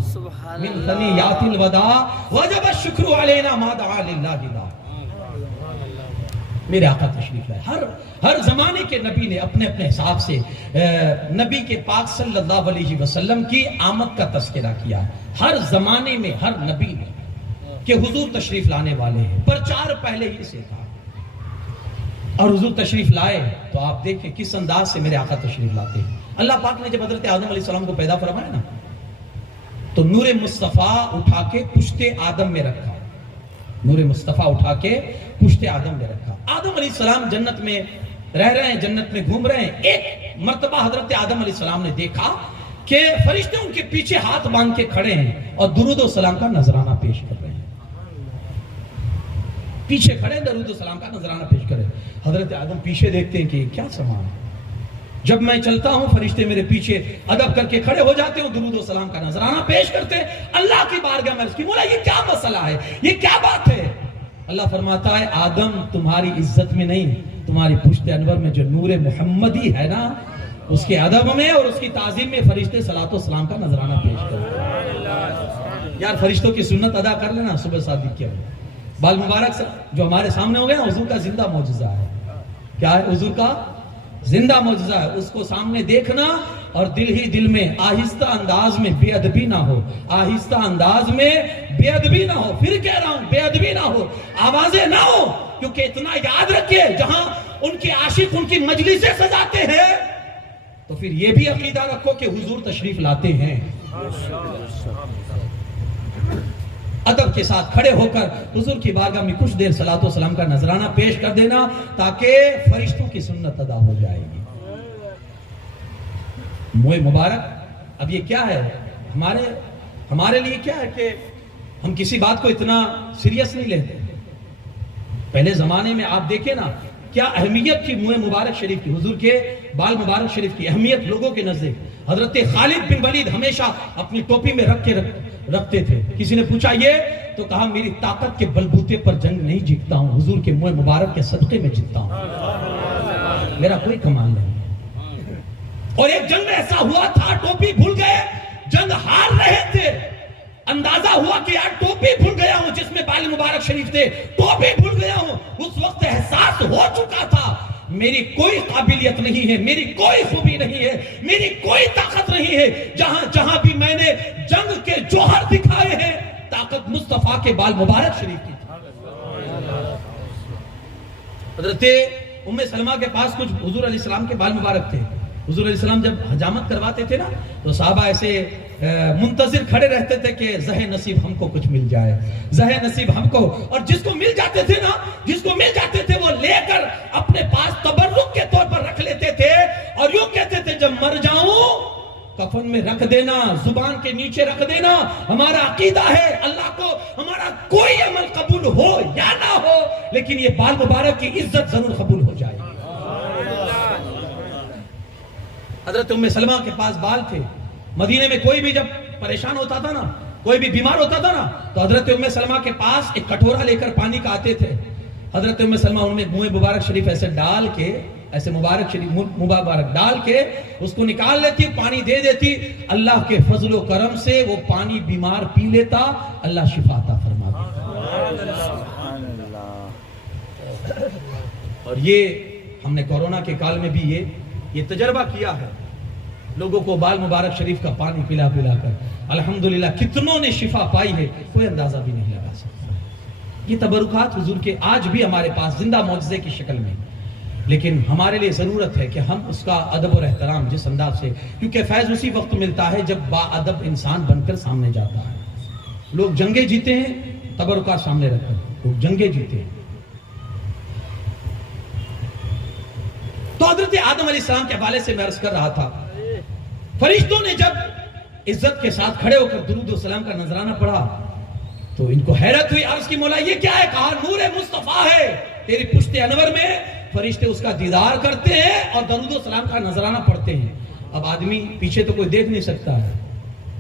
मिन सनियातिल वदा वजब शुक्र अलैना मा दआ लिल्लाहि दा। मेरे आका तशरीफ लाए। हर जमाने के नबी ने अपने अपने हिसाब से नबी के पाक सल्लल्लाहु अलैहि वसल्लम की आमद का तस्करा किया। हर जमाने में हर नबी ने कि हुजूर तशरीफ लाने वाले हैं, प्रचार पहले ही से था। और हुजूर तशरीफ लाए तो आप देखें किस अंदाज से मेरे आका तशरीफ लाते हैं। अल्लाह पाक ने जब हज़रत आदम अलैहिस्सलाम को पैदा फरमाया ना, तो नूरे मुस्तफ़ा उठा के पुश्ते आदम में रखा। नूरे मुस्तफ़ा उठा के पुश्ते आदम में रखा। आदम अलैहिस्सलाम जन्नत में रह रहे हैं, जन्नत में घूम रहे हैं। एक मर्तबा हज़रत आदम अलैहिस्सलाम ने देखा कि फरिश्ते उनके पीछे हाथ बांध के खड़े हैं और दुरूद व सलाम का नजराना पेश कर रहे हैं। पीछे खड़े दरूद व सलाम का नजराना पेश कर रहे हैं। हज़रत आदम पीछे देखते हैं कि क्या सामान है। जब मैं चलता हूं फरिश्ते मेरे पीछे अदब करके खड़े हो जाते हैं, दुरूद व सलाम का नजराना पेश करते हैं। अल्लाह की बारगाह में उसकी बोला, ये क्या मसला है, ये क्या बात है? अल्लाह फरमाता है, आदम तुम्हारी इज्जत में नहीं, तुम्हारी पुश्ते अनवर में जो नूरे मुहम्मदी है ना, उसके अदब में और उसकी ताजीम में फरिश्ते सलातो सलाम का नजराना पेश करते हैं। यार फरिश्तों की सुन्नत अदा कर लेना सुबह शादी के बाल मुबारक जो हमारे सामने हो गया ना, हुजूर का जिंदा मौजूजा है। क्या है? हुजूर का जिंदा मौजूजा है। उसको सामने देखना और दिल ही दिल में आहिस्ता अंदाज में बेअदबी ना हो, आहिस्ता अंदाज में बेअदबी ना हो। फिर कह रहा हूं बेअदबी ना हो, आवाजें ना हो, क्योंकि इतना याद रखिए जहां उनके आशिक उनकी मजलिसें सजाते हैं, तो फिर यह भी अकीदा रखो कि हुजूर तशरीफ लाते हैं। अदब के साथ खड़े होकर हुजूर की बारगाह में कुछ देर सलातो सलाम का नजराना पेश कर देना, ताकि फरिश्तों की सुन्नत अदा हो जाएगी। मोए मुबारक। अब ये क्या है हमारे लिए क्या है कि हम किसी बात को इतना सीरियस नहीं लेते। पहले जमाने में आप देखें ना, क्या अहमियत थी मुए मुबारक शरीफ की, हुजूर के बाल मुबारक शरीफ की अहमियत लोगों के नजदीक। हजरत खालिद बिन वलीद हमेशा अपनी टोपी में रखते थे। किसी ने पूछा ये, तो कहा मेरी ताकत के बलबूते पर जंग नहीं जीतता हूं, हुजूर के मुए मुबारक के सदके में जीतता हूं, मेरा कोई कमाल नहीं। और एक जंग में ऐसा हुआ था, टोपी भूल गए, जंग हार रहे थे, अंदाजा हुआ कि यार टोपी भूल गया हूं जिसमें बाल मुबारक शरीफ थे, टोपी भूल गया हूं। उस वक्त एहसास हो चुका था मेरी कोई काबिलियत नहीं है, मेरी कोई खूबी नहीं है, मेरी कोई ताकत नहीं है। जहां जहां भी मैंने जंग के जौहर दिखाए हैं, ताकत मुस्तफा के बाल मुबारक शरीफ की थी। हजरत उम्मे सलमा के पास कुछ हुजूर अलैहिस्सलाम के बाल मुबारक थे। हुजूर अलैहिस्सलाम जब हजामत करवाते थे ना, तो साहबा ऐसे मुंतजिर खड़े रहते थे कि ज़हे नसीब हमको कुछ मिल जाए, ज़हे नसीब हमको। और जिसको मिल जाते थे ना, जिसको मिल जाते थे वो लेकर अपने पास तबर्रुक के तौर पर रख लेते थे और यूं कहते थे जब मर जाऊं कफन में रख देना, जुबान के नीचे रख देना। हमारा अकीदा है अल्लाह को हमारा कोई अमल कबूल हो या ना हो, लेकिन ये बाल मुबारक की इज्जत जरूर कबूल हो जाए। हजरत उम्मे सलमा के पास बाल थे। मदीने में कोई भी जब परेशान होता था ना, कोई भी बीमार होता था ना, तो हजरत उम्मे सलमा के पास एक कटोरा लेकर पानी का आते थे। हजरत उम्मे सलमा उनमें मुंह मुबारक शरीफ ऐसे डाल के, ऐसे मुबारक शरीफ मुबारक डाल के उसको निकाल लेती, पानी दे देती। अल्लाह के फजलो करम से वो पानी बीमार पी लेता, अल्लाह शिफा अता फरमा देता। और ये हमने कोरोना के काल में भी ये तजर्बा किया है, लोगों को बाल मुबारक शरीफ का पानी पिला पिला कर अल्हम्दुलिल्लाह कितनों ने शिफा पाई है, कोई अंदाजा भी नहीं लगा सकता। ये तबरुकात हुजूर के आज भी हमारे पास जिंदा मौजज़े की शक्ल में, लेकिन हमारे लिए जरूरत है कि हम उसका अदब और एहतराम जिस अंदाज से, क्योंकि फैज उसी वक्त मिलता है जब बाअदब इंसान बनकर सामने जाता है। लोग जंगे जीते हैं तबरुकात सामने रखकर, लोग जंगे जीते हैं। तो हजरत आदम अलैहिस्सलाम के हवाले से मैं अर्ज कर रहा था, फरिश्तों ने जब इज्जत के साथ खड़े होकर दुरूद व सलाम का नजराना पढ़ा तो इनको हैरत हुई। अर्ज की मौला ये क्या है? कहा नूरे मुस्तफा है, तेरी पुश्ते अनवर में फरिश्ते उसका दीदार करते हैं और दरूद व सलाम का नजराना पढ़ते हैं। अब आदमी पीछे तो कोई देख नहीं सकता है।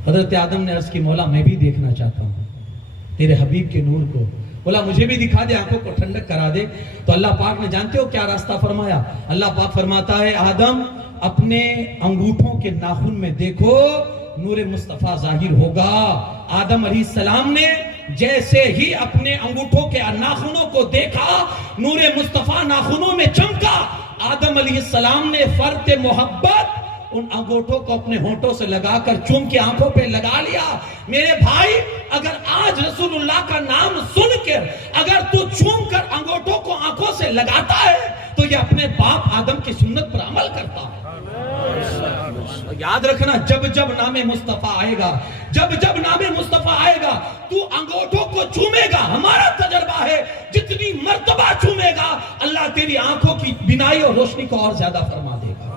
हजरत आदम ने अर्ज की मौला मैं भी देखना चाहता हूं तेरे हबीब के नूर को। बोला मुझे भी दिखा दे, आंखों को ठंडक करा दे। तो अल्लाह पाक ने जानते हो क्या रास्ता फरमाया? अल्लाह पाक फरमाता है आदम अपने अंगूठों के नाखून में देखो, नूरे मुस्तफा जाहिर होगा। आदम अलैहिस्सलाम ने जैसे ही अपने अंगूठों के नाखूनों को देखा, नूरे मुस्तफा नाखूनों में चमका। आदम अलैहिस्सलाम ने फर्ते मोहब्बत उन अंगूठों को अपने होंठों से लगाकर चूम के आंखों पे लगा लिया। मेरे भाई, अगर आज रसूलुल्लाह का नाम सुनकर अगर तू चूम कर अंगूठों को आंखों से लगाता है तो ये अपने बाप आदम की सुन्नत पर अमल करता है। याद रखना, जब जब नामे मुस्तफा आएगा, जब जब नामे मुस्तफा आएगा, तू अंगूठों को चूमेगा। हमारा तजर्बा है जितनी मर्तबा चूमेगा अल्लाह तेरी आंखों की बिनाई और रोशनी को और ज्यादा फरमा देगा।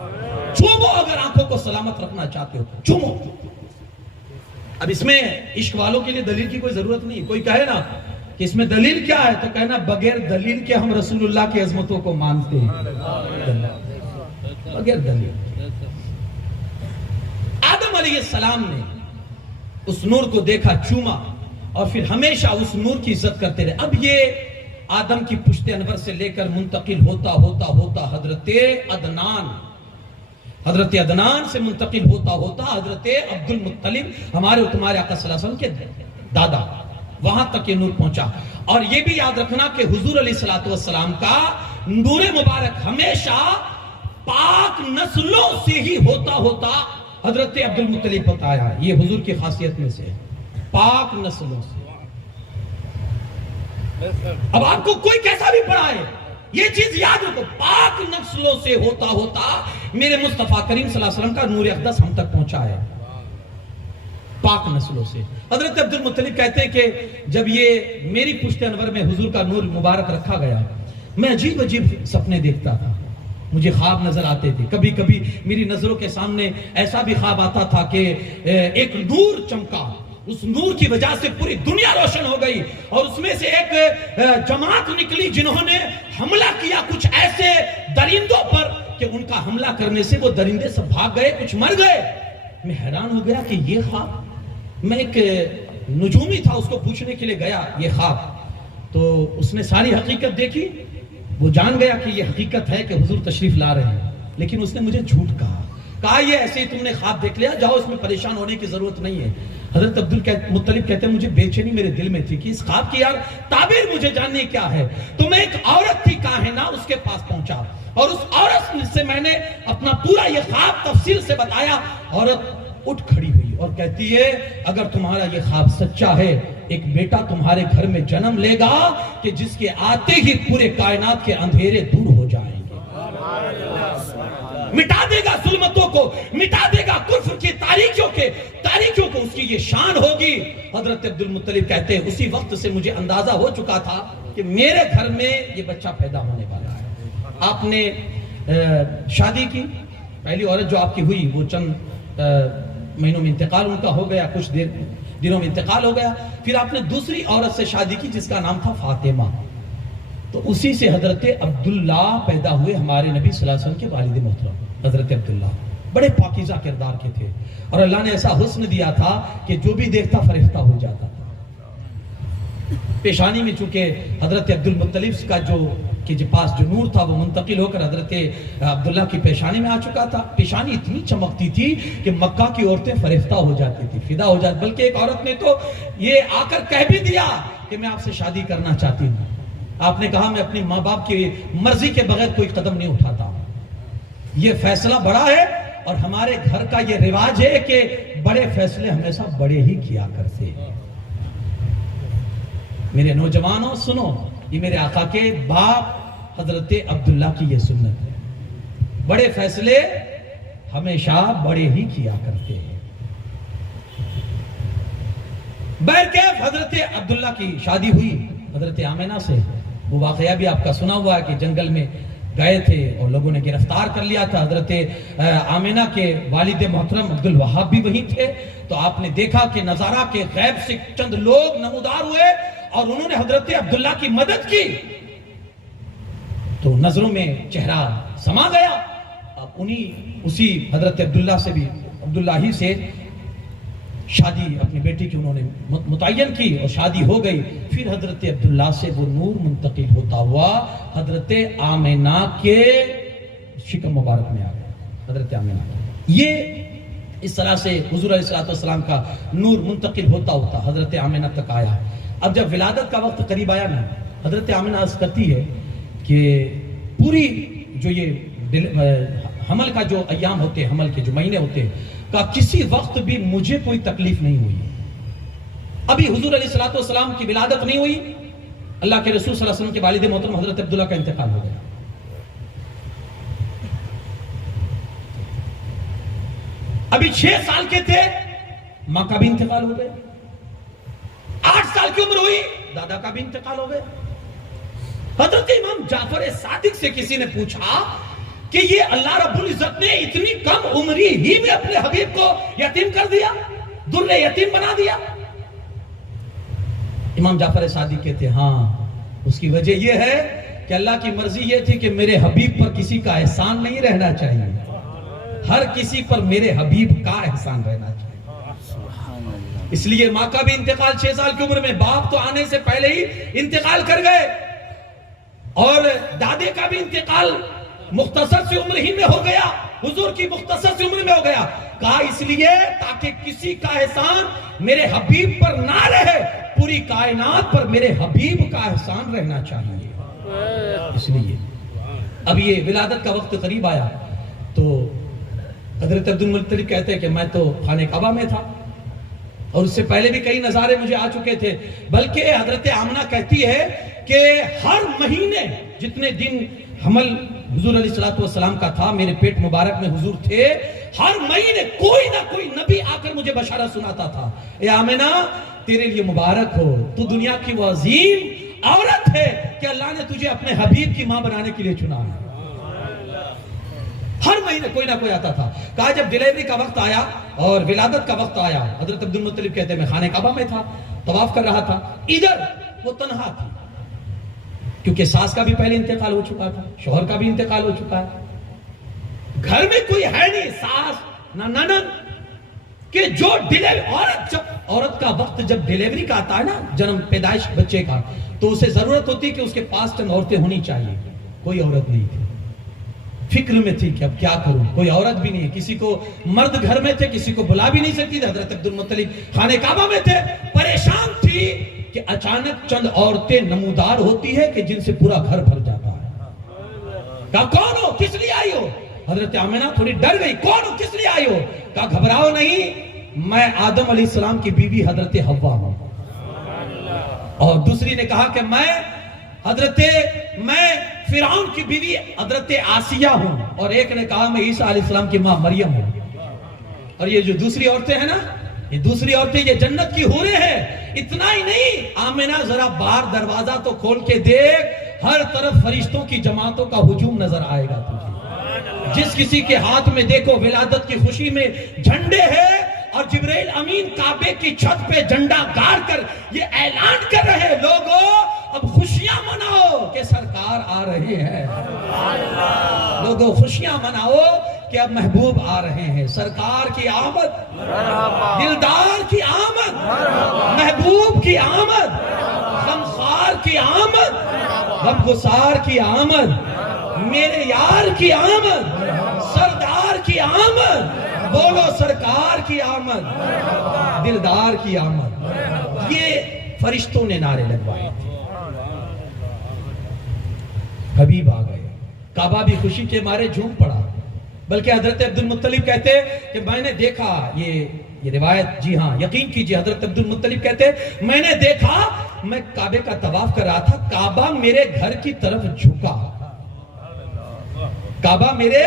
चूमो, अगर आंखों को सलामत रखना चाहते हो चूमो। अब इसमें इश्क वालों के लिए दलील की कोई जरूरत नहीं। कोई कहे ना कि इसमें दलील क्या है, तो कहना बगैर दलील के हम रसूलुल्लाह की अजमतों को मानते हैं, बगैर दलील। आदम अलैहिस्सलाम ने उस नूर को देखा, चूमा और फिर हमेशा उस नूर की इज्जत करते रहे। अब ये आदम की पुश्ते अनवर से लेकर मुंतकिल होता होता होता हजरत अदनान से मुंतकिल होता होता हजरत अब्दुल मुत्तलिब, हमारे और तुम्हारे आका सल्लल्लाहु अलैहि वसल्लम के दादा, वहां तक ये नूर पहुंचा। और ये भी याद रखना कि हुजूर अलैहिस्सलातु वस्सलाम का नूर मुबारक हमेशा पाक नस्लों से ही होता होता हजरत अब्दुल मुत्तलिब बताया। ये हुजूर की खासियत में से है, पाक नस्लों से। अब आपको कोई कैसा भी पढ़ाए, ये चीज याद रखो, पाक नस्लों से होता होता मेरे मुस्तफा करीम सल्लल्लाहु अलैहि वसल्लम का नूर अक़दस हम तक पहुंचा है, पाक नस्लों से। हजरत अब्दुल मुत्तलिब कहते हैं कि जब ये मेरी पुश्ते अनवर में हुजूर का नूर मुबारक रखा गया, मैं अजीब अजीब सपने देखता था, मुझे ख्वाब नजर आते थे। कभी कभी मेरी नजरों के सामने ऐसा भी ख्वाब आता था कि एक नूर चमका, उस नूर की वजह से पूरी दुनिया रोशन हो गई और उसमें से एक जमात निकली जिन्होंने हमला किया कुछ ऐसे दरिंदों पर कि उनका हमला करने से वो दरिंदे सब भाग गए, कुछ मर गए। मैं हैरान हो गया कि ये ख्वाब, मैं एक नुजूमी था, उसको पूछने के लिए गया ये ख्वाब, तो उसने सारी हकीकत देखी, वो जान गया कि ये हकीकत है कि हुजूर तशरीफ ला रहे हैं, लेकिन उसने मुझे झूठ कहा ये ऐसे ही तुमने ख्वाब देख लिया, जाओ, इसमें परेशान होने की जरूरत नहीं है। हजरत अब्दुल मुत्तलिब कहते हैं मुझे बेचैनी मेरे दिल में थी कि इस ख्वाब की यार ताबीर मुझे जाननी क्या है। तो मैं एक औरत थी काहिना, उसके पास पहुंचा और उस औरत से मैंने अपना पूरा ये ख्वाब तफसील से बताया। औरत उठ खड़ी हुई और कहती है अगर तुम्हारा ये ख्वाब सच्चा है, एक बेटा तुम्हारे घर में जन्म लेगा कि जिसके आते ही पूरे कायनात के अंधेरे दूर हो जाएंगे, मिटा देगा जुल्मतों को, मिटा देगा कुफ्र की तारीखियों को उसकी ये शान होगी। हजरत अब्दुल मुत्तलिब कहते हैं उसी वक्त से मुझे अंदाजा हो चुका था कि मेरे घर में ये बच्चा पैदा होने वाला है। आपने शादी की, पहली औरत जो आपकी हुई वो चंद महीनों में इंतकाल उनका हो गया, कुछ दिनों में इंतकाल हो गया। फिर आपने दूसरी औरत से शादी की जिसका नाम था फातिमा। तो उसी से हजरत अब्दुल्ला पैदा हुए, हमारे नबी सल्लल्लाहु अलैहि वसल्लम के वालिद मोहतरम हजरत अब्दुल्ला। बड़े पाकीज़ा किरदार के थे और अल्लाह ने ऐसा हुस्न दिया था कि जो भी देखता फरिश्ता हो जाता था। पेशानी में चूंकि हजरत अब्दुल मुत्तलिब का जो पास जो नूर था वो मुंतकिल होकर हजरत अब्दुल्ला की पेशानी में आ चुका था। पेशानी इतनी चमकती थी कि मक्का की औरतें फरिश्ता हो जाती थी, फिदा हो जाती। बल्कि एक औरत ने तो ये आकर कह भी दिया कि मैं आपसे शादी करना चाहती हूँ। आपने कहा मैं अपने माँ बाप की मर्जी के बगैर कोई कदम नहीं उठाता। ये फैसला बड़ा है और हमारे घर का ये रिवाज है कि बड़े फैसले हमेशा बड़े ही किया करते हैं। मेरे नौजवानों सुनो, ये मेरे आका के बाप हजरत अब्दुल्ला की ये सुन्नत है। बड़े फैसले हमेशा बड़े ही किया करते हैं। बैरकैफ हजरत अब्दुल्ला की शादी हुई हजरत आमिना से। वो वाकया भी आपका सुना हुआ है कि जंगल में गए थे और लोगों ने गिरफ्तार कर लिया था। हजरत आमिना के वालिद मोहतरम अब्दुल वहाब भी वहीं थे। तो आपने देखा कि नजारा के गैब से चंद लोग नमूदार हुए और उन्होंने हजरत अब्दुल्ला की मदद की, तो नजरों में चेहरा समा गया। अब उसी हजरत अब्दुल्ला से भी, अब्दुल्ला ही से शादी अपनी बेटी की उन्होंने मुतय्यन की और शादी हो गई। फिर हजरत अब्दुल्ला से वो नूर मुंतकिल होता हुआ हजरत आमिना के शिकम मुबारक में आ गया। हजरत आमिना ये इस तरह से हुजूर अलैहिस्सलातु वस्सलाम का नूर मुंतकिल होता होता हजरत आमिना तक आया। अब जब विलादत का वक्त करीब आया ना, हजरत आमिना अर्ज करती है कि पूरी जो ये हमल का जो अय्याम होते हैं, हमल के जो महीने होते हैं, का किसी वक्त भी मुझे कोई तकलीफ नहीं हुई। अभी हुजूर अलैहिस्सलातु वस्सलाम की विलादत नहीं हुई, अल्लाह के रसूल सल्लल्लाहु अलैहि वसल्लम के वालिद मोहतरम हजरत अब्दुल्ला का इंतकाल हो गया। अभी 6 साल के थे, मां का भी इंतकाल हो गया। 8 साल की उम्र हुई, दादा का भी इंतकाल हो गया। हजरत इमाम जाफर सादिक से किसी ने पूछा कि ये अल्लाह रब्बुल इज्जत ने इतनी कम उम्री ही में अपने हबीब को यतीम कर दिया, दुर्रे यतीम बना दिया। इमाम जाफर सादिक कहते हाँ, उसकी वजह यह है कि अल्लाह की मर्जी यह थी कि मेरे हबीब पर किसी का एहसान नहीं रहना चाहिए, हर किसी पर मेरे हबीब का एहसान रहना चाहिए। इसलिए मां का भी इंतकाल 6 साल की उम्र में, बाप तो आने से पहले ही इंतकाल कर गए, और दादे का भी इंतकाल मुख्तसर सी उम्र ही में हो गया, हुजूर की मुख्तसर सी उम्र में हो गया। कहा इसलिए ताकि किसी का एहसान मेरे हबीब पर ना रहे, पूरी कायनात पर मेरे हबीब का एहसान रहना चाहिए। इसलिए अब ये विलादत का वक्त करीब आया तो हजरत अब्दुल मुत्तलिब कहते हैं कि मैं तो खाने काबा में था और उससे पहले भी कई नजारे मुझे आ चुके थे। बल्कि हजरत आमना कहती है कि हर महीने जितने दिन हमल हुजूर अलैहिस्सलातु वस्सलाम का था, मेरे पेट मुबारक में हुजूर थे, हर महीने कोई ना कोई नबी आकर मुझे बशारत सुनाता था, ए आमिना तेरे लिए मुबारक हो, तू दुनिया की वो अजीम औरत है कि अल्लाह ने तुझे अपने हबीब की मां बनाने के लिए चुना है। हर महीने कोई ना कोई आता था। कहा जब डिलीवरी का वक्त आया और विलादत का वक्त आया, हजरत अब्दुल मुत्तलिब कहते हैं मैं खाने काबा में था, तवाफ कर रहा था, इधर वो तन्हा थी क्योंकि सास का भी पहले इंतकाल हो चुका था, शौहर का भी इंतकाल हो चुका है, घर में कोई है नहीं, सास ना ननद कि जो औरत का वक्त जब डिलीवरी का आता है ना, जन्म पैदाइश बच्चे का, तो उसे जरूरत होती है कि उसके पास चंद औरतें होनी चाहिए। कोई औरत नहीं थी, फिक्र में थी कि अब क्या करूं, कोई औरत भी नहीं, किसी को मर्द घर में थे, किसी को बुला भी नहीं सकती थी। हजरत अब्दुल मुत्तलिब खाने काबा में थे, परेशान थी कि अचानक चंद औरतें नमूदार होती है कि जिनसे पूरा घर भर जाता है। कहा कौन हो, किस लिए आई हो? हजरत आमिना थोड़ी डर गई, कौन हो, किस लिए आई हो? कहा घबराओ नहीं, मैं आदम अलैहिस्सलाम की बीवी हजरत हव्वा हूं। और दूसरी ने कहा कि मैं फिरौन की बीवी हजरत आसिया हूं, और एक ने कहा मैं ईसा अलैहिस्सलाम की मां मरियम हूं। और ये जो दूसरी औरतें हैं ना, ये दूसरी औरतें ये जन्नत की हूरें हैं। इतना ही नहीं, आमिना जरा बाहर दरवाजा तो खोल के देख, हर तरफ फरिश्तों की जमातों का हुजूम नजर आएगा तुझे। जिस किसी के हाथ में देखो विलादत की खुशी में झंडे हैं और जिब्राइल अमीन काबे की छत पे झंडा गाड़ कर ये ऐलान कर रहे हैं, लोगों अब खुशियां मनाओ कि सरकार आ रहे हैं। लोगों खुशियां मनाओ कि अब महबूब आ रहे हैं। सरकार की आमद, दिलदार की आमद, महबूब की आमद, गमखार की आमद, गमगुसार की आमद, मेरे यार की आमद, सरदार की आमद। बोलो सरकार की आमद, दिलदार की आमद। ये फरिश्तों ने नारे लगवाए थे। हबीब आ गए, काबा भी खुशी के मारे झूम पड़ा। बल्कि हजरत अब्दुल मुत्तलिब कहते कि मैंने देखा, ये रिवायत, जी हाँ यकीन कीजिए, हजरत अब्दुल मुत्तलिब कहते मैंने देखा, मैं काबे का तवाफ कर रहा था, काबा मेरे घर की तरफ झुका, काबा मेरे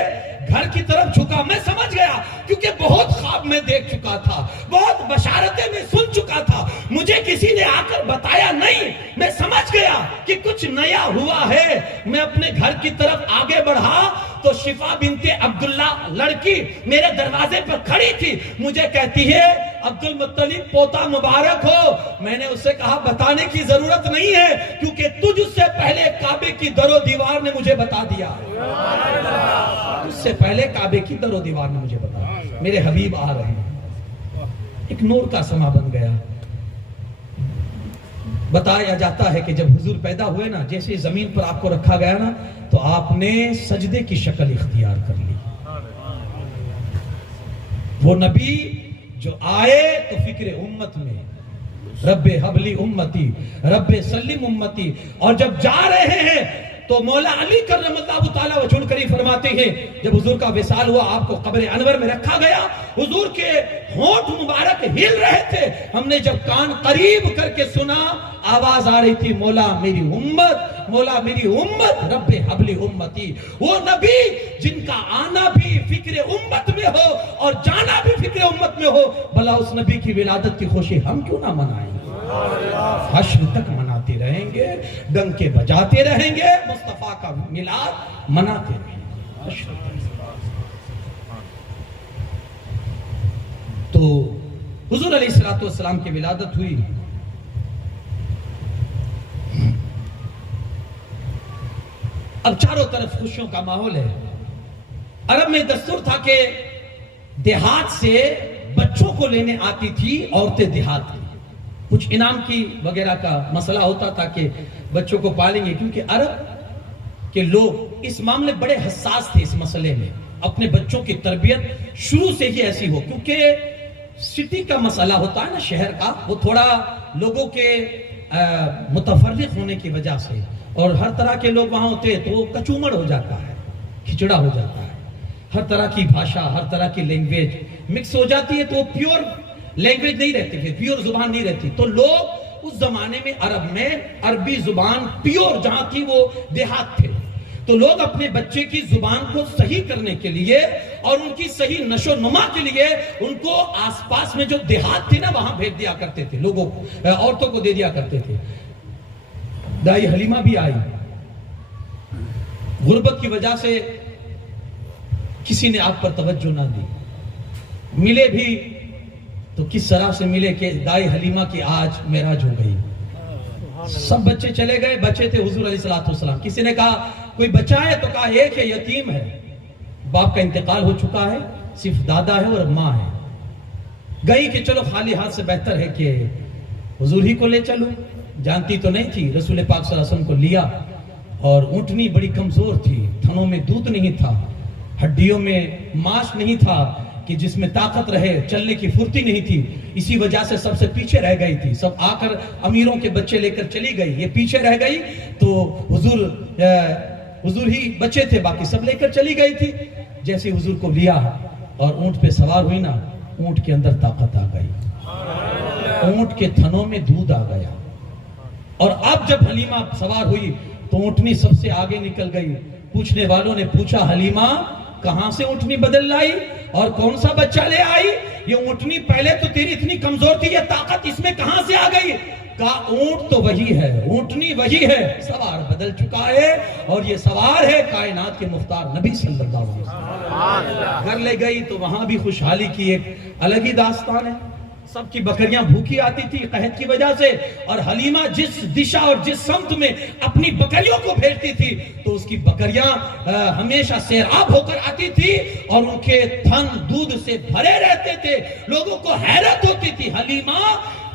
घर की तरफ झुका। मैं समझ गया, क्योंकि बहुत ख्वाब में देख चुका था, बहुत बशारतें में सुन चुका था, मुझे किसी ने आकर बताया नहीं। मैं समझ गया कि कुछ नया हुआ है। मैं अपने घर की तरफ आगे बढ़ा तो शिफा बिनते अब्दुल्ला लड़की मेरे दरवाजे पर खड़ी थी। मुझे कहती है, अब्दुल मुत्तलिब पोता मुबारक हो। मैंने उससे कहा बताने की जरूरत नहीं है, क्योंकि तुझ उससे पहले काबे की दरो दीवार ने मुझे बता दिया। उससे पहले काबे की दरो दीवार ने मुझे बताया मेरे हबीब आ रहे हैं। एक नूर का समा बन गया। बताया जाता है कि जब हुजूर पैदा हुए ना, जैसे जमीन पर आपको रखा गया ना, तो आपने सजदे की शक्ल इख्तियार कर ली। वो नबी जो आए तो फिक्र उम्मत में, रब्बे हबली उम्मती, रब्बे सल्लिम उम्मती। और जब जा रहे हैं तो मौला अली करमल्लाहु ताला वजहुल करीम फरमाते हैं, जब हुजूर का विसाल हुआ, आपको कब्र अनवर में रखा गया, हुजूर के होंठ मुबारक हिल रहे थे। हमने जब कान करीब करके सुना, आवाज आ रही थी, मौला मेरी उम्मत, मौला मेरी उम्मत, रब्बे हबली उम्मती। वो नबी जिनका आना भी फिक्र उम्मत में हो और जाना भी फिक्र उम्मत में हो, भला उस नबी की विलादत की खुशी हम क्यों ना मनाएं? हश्र तक मनाते रहेंगे, डंके बजाते रहेंगे, मुस्तफा का मिलाद मनाते रहेंगे। तो हुजूर अलैहिस्सलातु वस्सलाम की विलादत हुई। अब चारों तरफ खुशियों का माहौल है। अरब में दस्तूर था कि देहात से बच्चों को लेने आती थी औरतें देहात की, कुछ इनाम की वगैरह का मसला होता था कि बच्चों को पालेंगे, क्योंकि अरब के लोग इस मामले बड़े हसास थे। इस मसले में अपने बच्चों की तरबियत शुरू से ही ऐसी हो, क्योंकि सिटी का मसला होता है ना, शहर का, वो थोड़ा लोगों के मुतफर्रिक होने की वजह से, और हर तरह के लोग वहां होते हैं तो वो कचूमड़ हो जाता है, खिचड़ा हो जाता है। हर तरह की भाषा, हर तरह की लैंग्वेज मिक्स हो जाती है, तो वो प्योर लैंग्वेज नहीं रहती, फिर प्योर जुबान नहीं रहती। तो लोग उस जमाने में अरब में अरबी जुबान प्योर जहां थी वो देहात थे, तो लोग अपने बच्चे की जुबान को सही करने के लिए और उनकी सही नशो नुमा के लिए उनको आसपास में जो देहात थे ना, वहां भेज दिया करते थे, लोगों औरतों को दे दिया करते थे। दाई हलीमा भी आई, गुर्बत की वजह से किसी ने आप पर तवज्जो ना दी, मिले भी तो किस तरह से मिले कि दाई हलीमा की आज मेराज हो गई। सब बच्चे चले गए, बच्चे थे हुजूर अलैहिस्सलातु वस्सलाम। किसी ने कहा कोई बच्चा है, तो कहा एक है, यतीम है, बाप का इंतकाल हो चुका है, सिर्फ दादा है और माँ है। गई कि चलो खाली हाथ से बेहतर है कि हुजूर ही को ले चलूं। जानती तो नहीं थी, रसूल पाक सल्लल्लाहु अलैहि वसल्लम को लिया, और ऊँटनी बड़ी कमजोर थी, थनों में दूध नहीं था, हड्डियों में मांस नहीं था कि जिसमें ताकत रहे, चलने की फुर्ती नहीं थी, इसी वजह से सबसे पीछे रह गई थी। सब आकर अमीरों के बच्चे लेकर चली गई, ये पीछे रह गई, तो हुजूर ही बच्चे थे, बाकी सब लेकर चली गई थी। जैसे हुजूर को लिया और ऊंट पे सवार हुई ना, ऊंट के अंदर ताकत आ गई, ऊंट के थनों में दूध आ गया। और अब जब हलीमा सवार हुई तो ऊंटनी सबसे आगे निकल गई। पूछने वालों ने पूछा, हलीमा कहां से ऊंटनी बदल लाई और कौन सा बच्चा ले आई? ये ऊंटनी पहले तो तेरी इतनी कमजोर थी, ये ताकत इसमें कहां से आ गई? का ऊंट तो वही है, ऊंटनी वही है, सवार बदल चुका है और ये सवार है कायनात के मुख्तार नबी सल्लल्लाहु अलैहि वसल्लम। घर ले गई तो वहां भी खुशहाली की एक अलग ही दास्तान है। सबकी बकरियां भूखी आती थी कहत की वजह से, और हलीमा जिस दिशा और जिस समत में अपनी बकरियों को भेजती थी तो उसकी बकरियां हमेशा सैराब होकर आती थी और उनके थन दूध से भरे रहते थे। लोगों को हैरत होती थी, हलीमा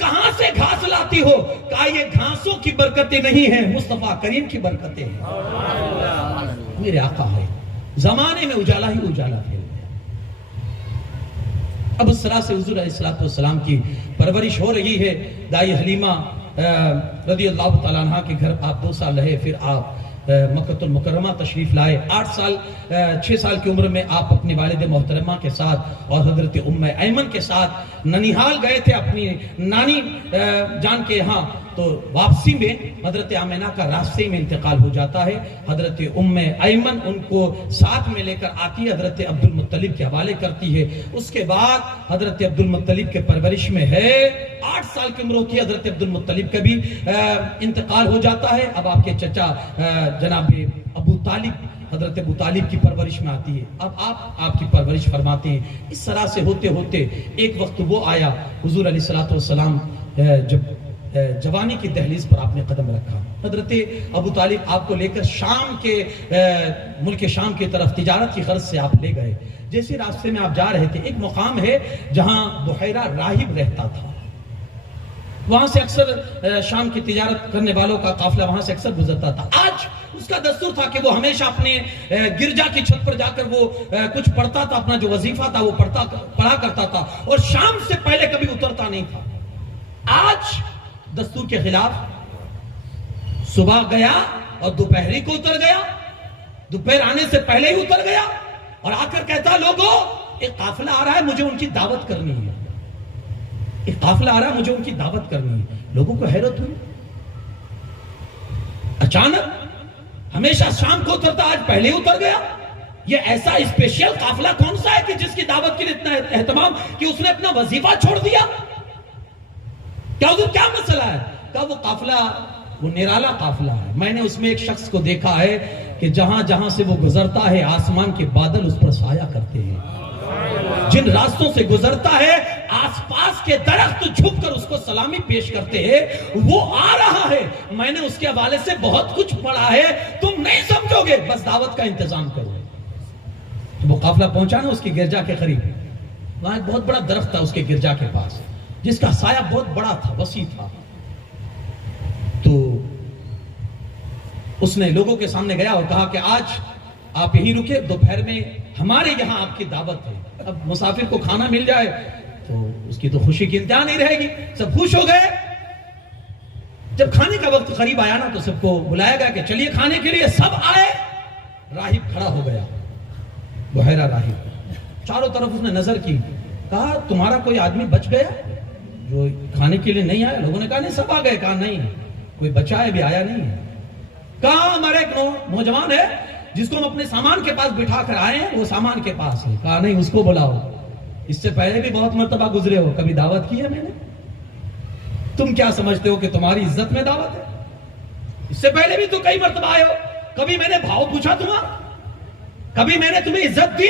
कहां से घास लाती हो? कहा ये घासों की बरकतें नहीं है, मुस्तफा करीम की बरकतें हैं। मेरे आका है, जमाने में उजाला ही उजाला फैल गया। अब उस तरह से हुजूर अलैहिस्सलातु वस्सलाम की परवरिश हो रही है। दाई हलीमा रदियल्लाहु तआला अन्हा के घर आप 2 साल रहे, फिर आप मक्कतुल मुकर्रमा तशरीफ लाए। 6 साल की उम्र में आप अपनी वालिद मोहतरमा के साथ और हजरत उम्मे ऐमन के साथ ननिहाल गए थे अपनी नानी जान के यहाँ। तो वापसी में हजरत आमिना का रास्ते में इंतकाल हो जाता है। हजरत उम्मे ऐमन उनको साथ में लेकर आती है, हजरत अब्दुल मुत्तलिब के हवाले करती है। उसके बाद हजरत अब्दुल मुत्तलिब के परवरिश में है। 8 साल की उम्र होती है, हजरत अब्दुल मुत्तलिब का भी इंतकाल हो जाता है। अब आपके चचा जनाब अबू तालिब, हजरत अबू तालिब की परवरिश में आती है। अब आपकी परवरिश फरमाते हैं। इस तरह से होते होते एक वक्त वो आया, हुजूर अलैहिस्सलातु वस्सलाम जब जवानी की दहलीज पर आपने कदम रखा, हजरत अबू तालिब आपको लेकर शाम के मुल्क शाम की तरफ तिजारत की गर्ज से आप ले गए। जैसे रास्ते में आप जा रहे थे, एक मुकाम है जहां बुहैरा राहिब रहता था। वहां से अक्सर शाम की तिजारत करने वालों का काफिला वहां से अक्सर गुजरता था। आज उसका दस्तूर था कि वो हमेशा अपने गिरजा की छत पर जाकर वो कुछ पढ़ता था, अपना जो वजीफा था वो पढ़ा करता था और शाम से पहले कभी उतरता नहीं था। आज दस्तूर के खिलाफ सुबह गया और दोपहरी को उतर गया, दोपहर आने से पहले ही उतर गया और आकर कहता, लोगों एक काफिला आ रहा है, मुझे उनकी दावत करनी है। एक काफिला आ रहा है, मुझे उनकी दावत करनी है। लोगों को हैरत हुई। अचानक हमेशा शाम को उतरता, आज पहले ही उतर गया। ये ऐसा स्पेशल काफिला कौन सा है कि जिसकी दावत के लिए इतना एहतमाम कि उसने अपना वजीफा छोड़ दिया? क्या मसला है? क्या वो काफिला वो निराला काफिला है। मैंने उसमें एक शख्स को देखा है कि जहां जहां से वो गुजरता है आसमान के बादल उस पर साया करते हैं। जिन रास्तों से गुजरता है आसपास के दरख्त झुककर उसको सलामी पेश करते हैं। वो आ रहा है। मैंने उसके हवाले से बहुत कुछ पढ़ा है, तुम नहीं समझोगे, बस दावत का इंतजाम करो। तो वो काफिला पहुंचा ना उसकी गिरजा के करीब, वहां एक बहुत बड़ा दरख्त था उसके गिरजा के पास, जिसका साया बहुत बड़ा था, वसी था। तो उसने लोगों के सामने गया और कहा कि आज आप यहीं रुके, दोपहर में हमारे यहां आपकी दावत है। अब मुसाफिर को खाना मिल जाए तो उसकी तो खुशी की इंतहा नहीं रहेगी। सब खुश हो गए। जब खाने का वक्त करीब आया ना तो सबको बुलाया गया कि चलिए खाने के लिए। सब आए। राहिब खड़ा हो गया, बुहैरा राहिब। चारों तरफ उसने नजर की, कहा तुम्हारा कोई आदमी बच गया जो खाने के लिए नहीं आया? लोगों ने कहा नहीं, सब आ गए। कहा नहीं, कोई बचा है भी आया नहीं है। कहा हमारे एक नौजवान है जिसको हम अपने सामान के पास बिठा कर आए हैं, वो सामान के पास है। कहा नहीं, उसको बुलाओ। इससे पहले भी बहुत मर्तबा गुजरे हो, कभी दावत की है मैंने? तुम क्या समझते हो कि तुम्हारी इज्जत में दावत है? इससे पहले भी तो कई मर्तबा आए हो, कभी मैंने भाव पूछा तुम्हारा? कभी मैंने तुम्हें इज्जत दी?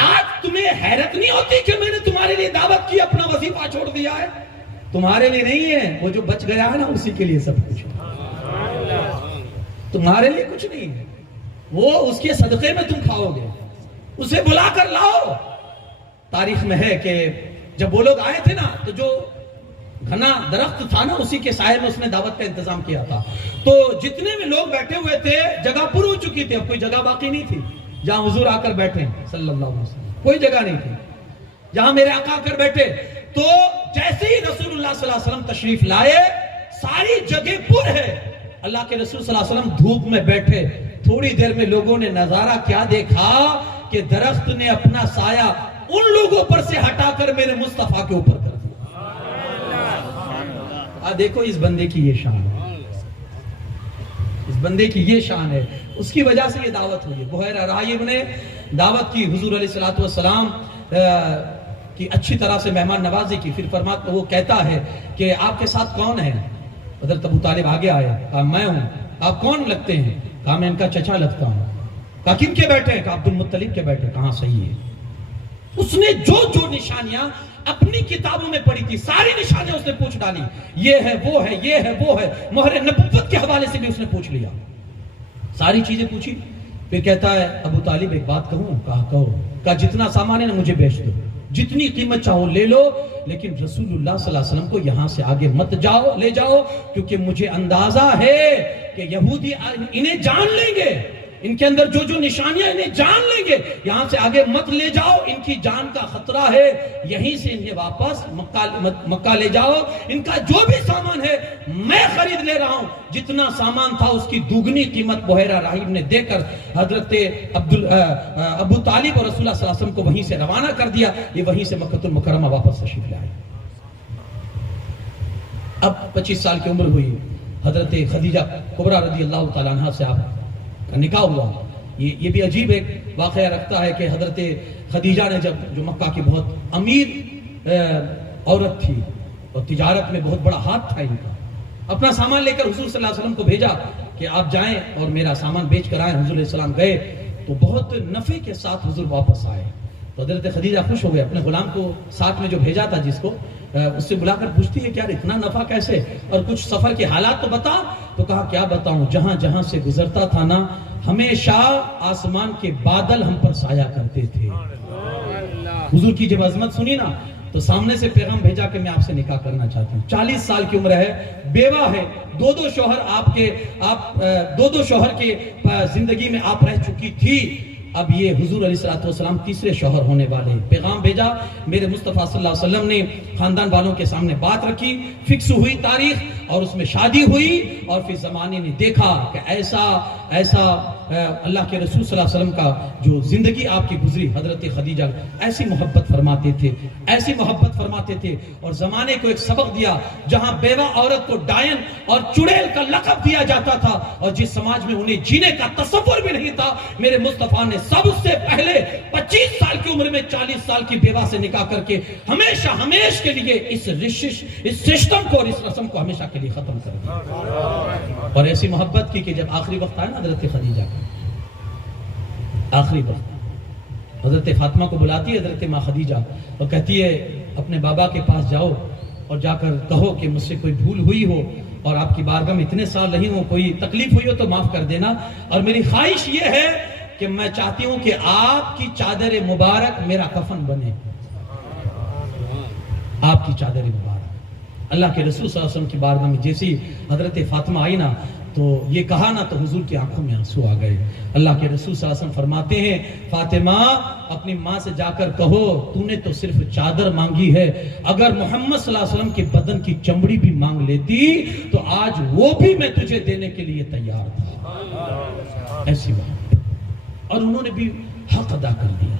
आज तुम्हें हैरत नहीं होती कि मैंने तुम्हारे लिए दावत की, अपना वजीफा छोड़ दिया है? तुम्हारे लिए नहीं है, वो जो बच गया है ना उसी के लिए सब कुछ। तुम्हारे लिए कुछ नहीं है, वो उसके सदके में तुम खाओगे। उसे बुला कर लाओ। तारीख में है कि जब वो लोग आए थे ना तो जो घना दरख्त था ना उसी के साये में उसने दावत का इंतजाम किया था। तो जितने भी लोग बैठे हुए थे जगह पूरी हो चुकी थी, अब कोई जगह बाकी नहीं थी जहां हुजूर आकर बैठे सल्लल्लाहु अलैहि वसल्लम। कोई जगह नहीं थी जहां मेरे आका आकर बैठे। तो जैसे ही रसूलुल्लाह सल्लल्लाहु अलैहि वसल्लम तशरीफ लाए, सारी जगह पुर है। अल्लाह के रसूल सल्लल्लाहु अलैहि वसल्लम धूप में बैठे। थोड़ी देर में लोगों ने नजारा क्या देखा कि दरख्त ने अपना साया उन लोगों पर से हटाकर मेरे मुस्तफा के ऊपर कर दिया। देखो इस बंदे की ये शान है, इस बंदे की ये शान है। उसकी वजह से ये दावत हुई है। बुहैरा राहिब ने दावत की। हुजूर अलैहिस्सलातु वस्सलाम कि अच्छी तरह से मेहमान नवाजी की। फिर वो कहता है कि आपके साथ कौन है? हज़रत अबू तालिब आगे आए, कहा मैं हूं। आप कौन लगते हैं? कहा मैं इनका चचा लगता हूं। कहा किन के बेटे? कहा अब्दुल मुत्तलिब के बेटे। कहा सही है। उसने जो जो निशानियां अपनी किताबों में पढ़ी थी, सारी निशानियां उसने पूछ डाली। ये है वो है, ये है वो है, मोहर नबुव्वत के हवाले से भी उसने पूछ लिया, सारी चीजें पूछी। फिर कहता है अबू तालिब एक बात कहूं? कहा कहो। कहा जितना सामान है ना मुझे बेच दो, जितनी कीमत चाहो ले लो, लेकिन रसूलुल्लाह सल्लल्लाहु अलैहि वसल्लम को यहां से आगे मत जाओ, ले जाओ, क्योंकि मुझे अंदाजा है कि यहूदी इन्हें जान लेंगे, इनके अंदर जो जो निशानियां इन्हें जान लेंगे, यहां से आगे मत ले जाओ, इनकी जान का खतरा है, यहीं से इन्हें वापस मक्का ले जाओ। इनका जो भी सामान है मैं खरीद ले रहा हूं, जितना सामान था उसकी दुगनी कीमत बुहैरा राहिब ने देकर हजरत अबू तालिब और रसूलुल्लाह सल्लल्लाहु अलैहि वसल्लम को वहीं से रवाना कर दिया। ये वहीं से मक्कतुल मुकर्रमा वापस तशरीफ लाए। अब 25 साल की उम्र हुई, हजरत खदीजा कुबरा रज़ी अल्लाह तआला अन्हा से आप निकाह हुआ। ये भी अजीब एक वाकया रखता है कि हजरत खदीजा ने जो मक्का की बहुत अमीर औरत थी और तिजारत में बहुत बड़ा हाथ था इनका, अपना सामान लेकर हुजूर सल्लल्लाहु अलैहि वसल्लम को भेजा कि आप जाएं और मेरा सामान बेच कर आए। हुजूर सल्लल्लाहु अलैहि वसल्लम गए तो बहुत नफे के साथ हुजूर वापस आए। तो हजरत खदीजा खुश हो गए, अपने गुलाम को साथ में जो भेजा था जिसको, उससे बुलाकर पूछती है क्या इतना नफा कैसे, और कुछ सफर के हालात तो बता। तो कहा क्या बताऊं, जहां जहां से गुजरता था ना, हमेशा आसमान के बादल हम पर साया करते थे। हुजूर की जब अजमत सुनी ना, तो सामने से पैगाम भेजा कि मैं आपसे निकाह करना चाहती हूँ। 40 साल की उम्र है, बेवा है, दो दो शौहर के जिंदगी में आप रह चुकी थी। अब ये हुजूर अलैहिस्सलातु वस्सलाम तीसरे शौहर होने वाले। पैगाम भेजा, मेरे मुस्तफ़ा सल्लल्लाहु अलैहि वसल्लम ने खानदान वालों के सामने बात रखी, फिक्स हुई तारीख और उसमें शादी हुई। और फिर जमाने ने देखा कि ऐसा अल्लाह के रसूल सल्लल्लाहु अलैहि वसल्लम का जो जिंदगी आपकी गुजरी, हजरत खदीजा ऐसी मोहब्बत फरमाते थे, ऐसी मोहब्बत फरमाते थे। और जमाने को एक सबक दिया, जहां बेवा औरत को डायन और चुड़ैल का लक़ब दिया जाता था और जिस समाज में उन्हें जीने का तसव्वुर भी नहीं था, मेरे मुस्तफ़ा ने सबसे पहले 25 साल की उम्र में 40 साल की बेवा से निकाह करके हमेशा हमेशा के लिए इस सिस्टम को और इस रस्म को हमेशा के लिए खत्म कर दिया। और ऐसी मोहब्बत की कि जब आखिरी वक्त आया ना हजरत खदीजा का, आखिरी वक्त, हजरत फातिमा को बुलाती है हजरत माँ खदीजा और कहती है अपने बाबा के पास जाओ और जाकर कहो कि मुझसे कोई भूल हुई हो और आपकी बारगाह में इतने साल रही हूं, कोई तकलीफ हुई हो तो माफ कर देना। और मेरी ख्वाहिश ये है कि मैं चाहती हूं कि आपकी चादर मुबारक मेरा कफन बने, आपकी चादर मुबारक। अल्लाह के रसूल सल्लल्लाहु अलैहि वसल्लम की बारगाह में जैसी हजरत फातिमा आई ना, तो ये कहा ना, तो हुजूर की आंखों में आंसू आ गए। अल्लाह के रसूल सल्लल्लाहु अलैहि वसल्लम फरमाते हैं, फातिमा अपनी माँ से जाकर कहो तूने तो सिर्फ चादर मांगी है, अगर मोहम्मद सल्लल्लाहु अलैहि वसल्लम के बदन की चमड़ी भी मांग लेती तो आज वो भी मैं तुझे देने के लिए तैयार था। ऐसी बात, और उन्होंने भी हक अदा कर दिया।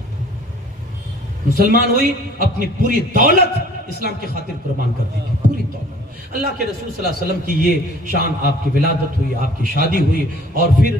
मुसलमान हुई, अपनी पूरी दौलत इस्लाम की खातिर कुर्बान कर दी थी, पूरी दौलत। अल्लाह के रसूल सल्लल्लाहु अलैहि वसल्लम की ये शान, आपकी विलादत हुई, आपकी शादी हुई और फिर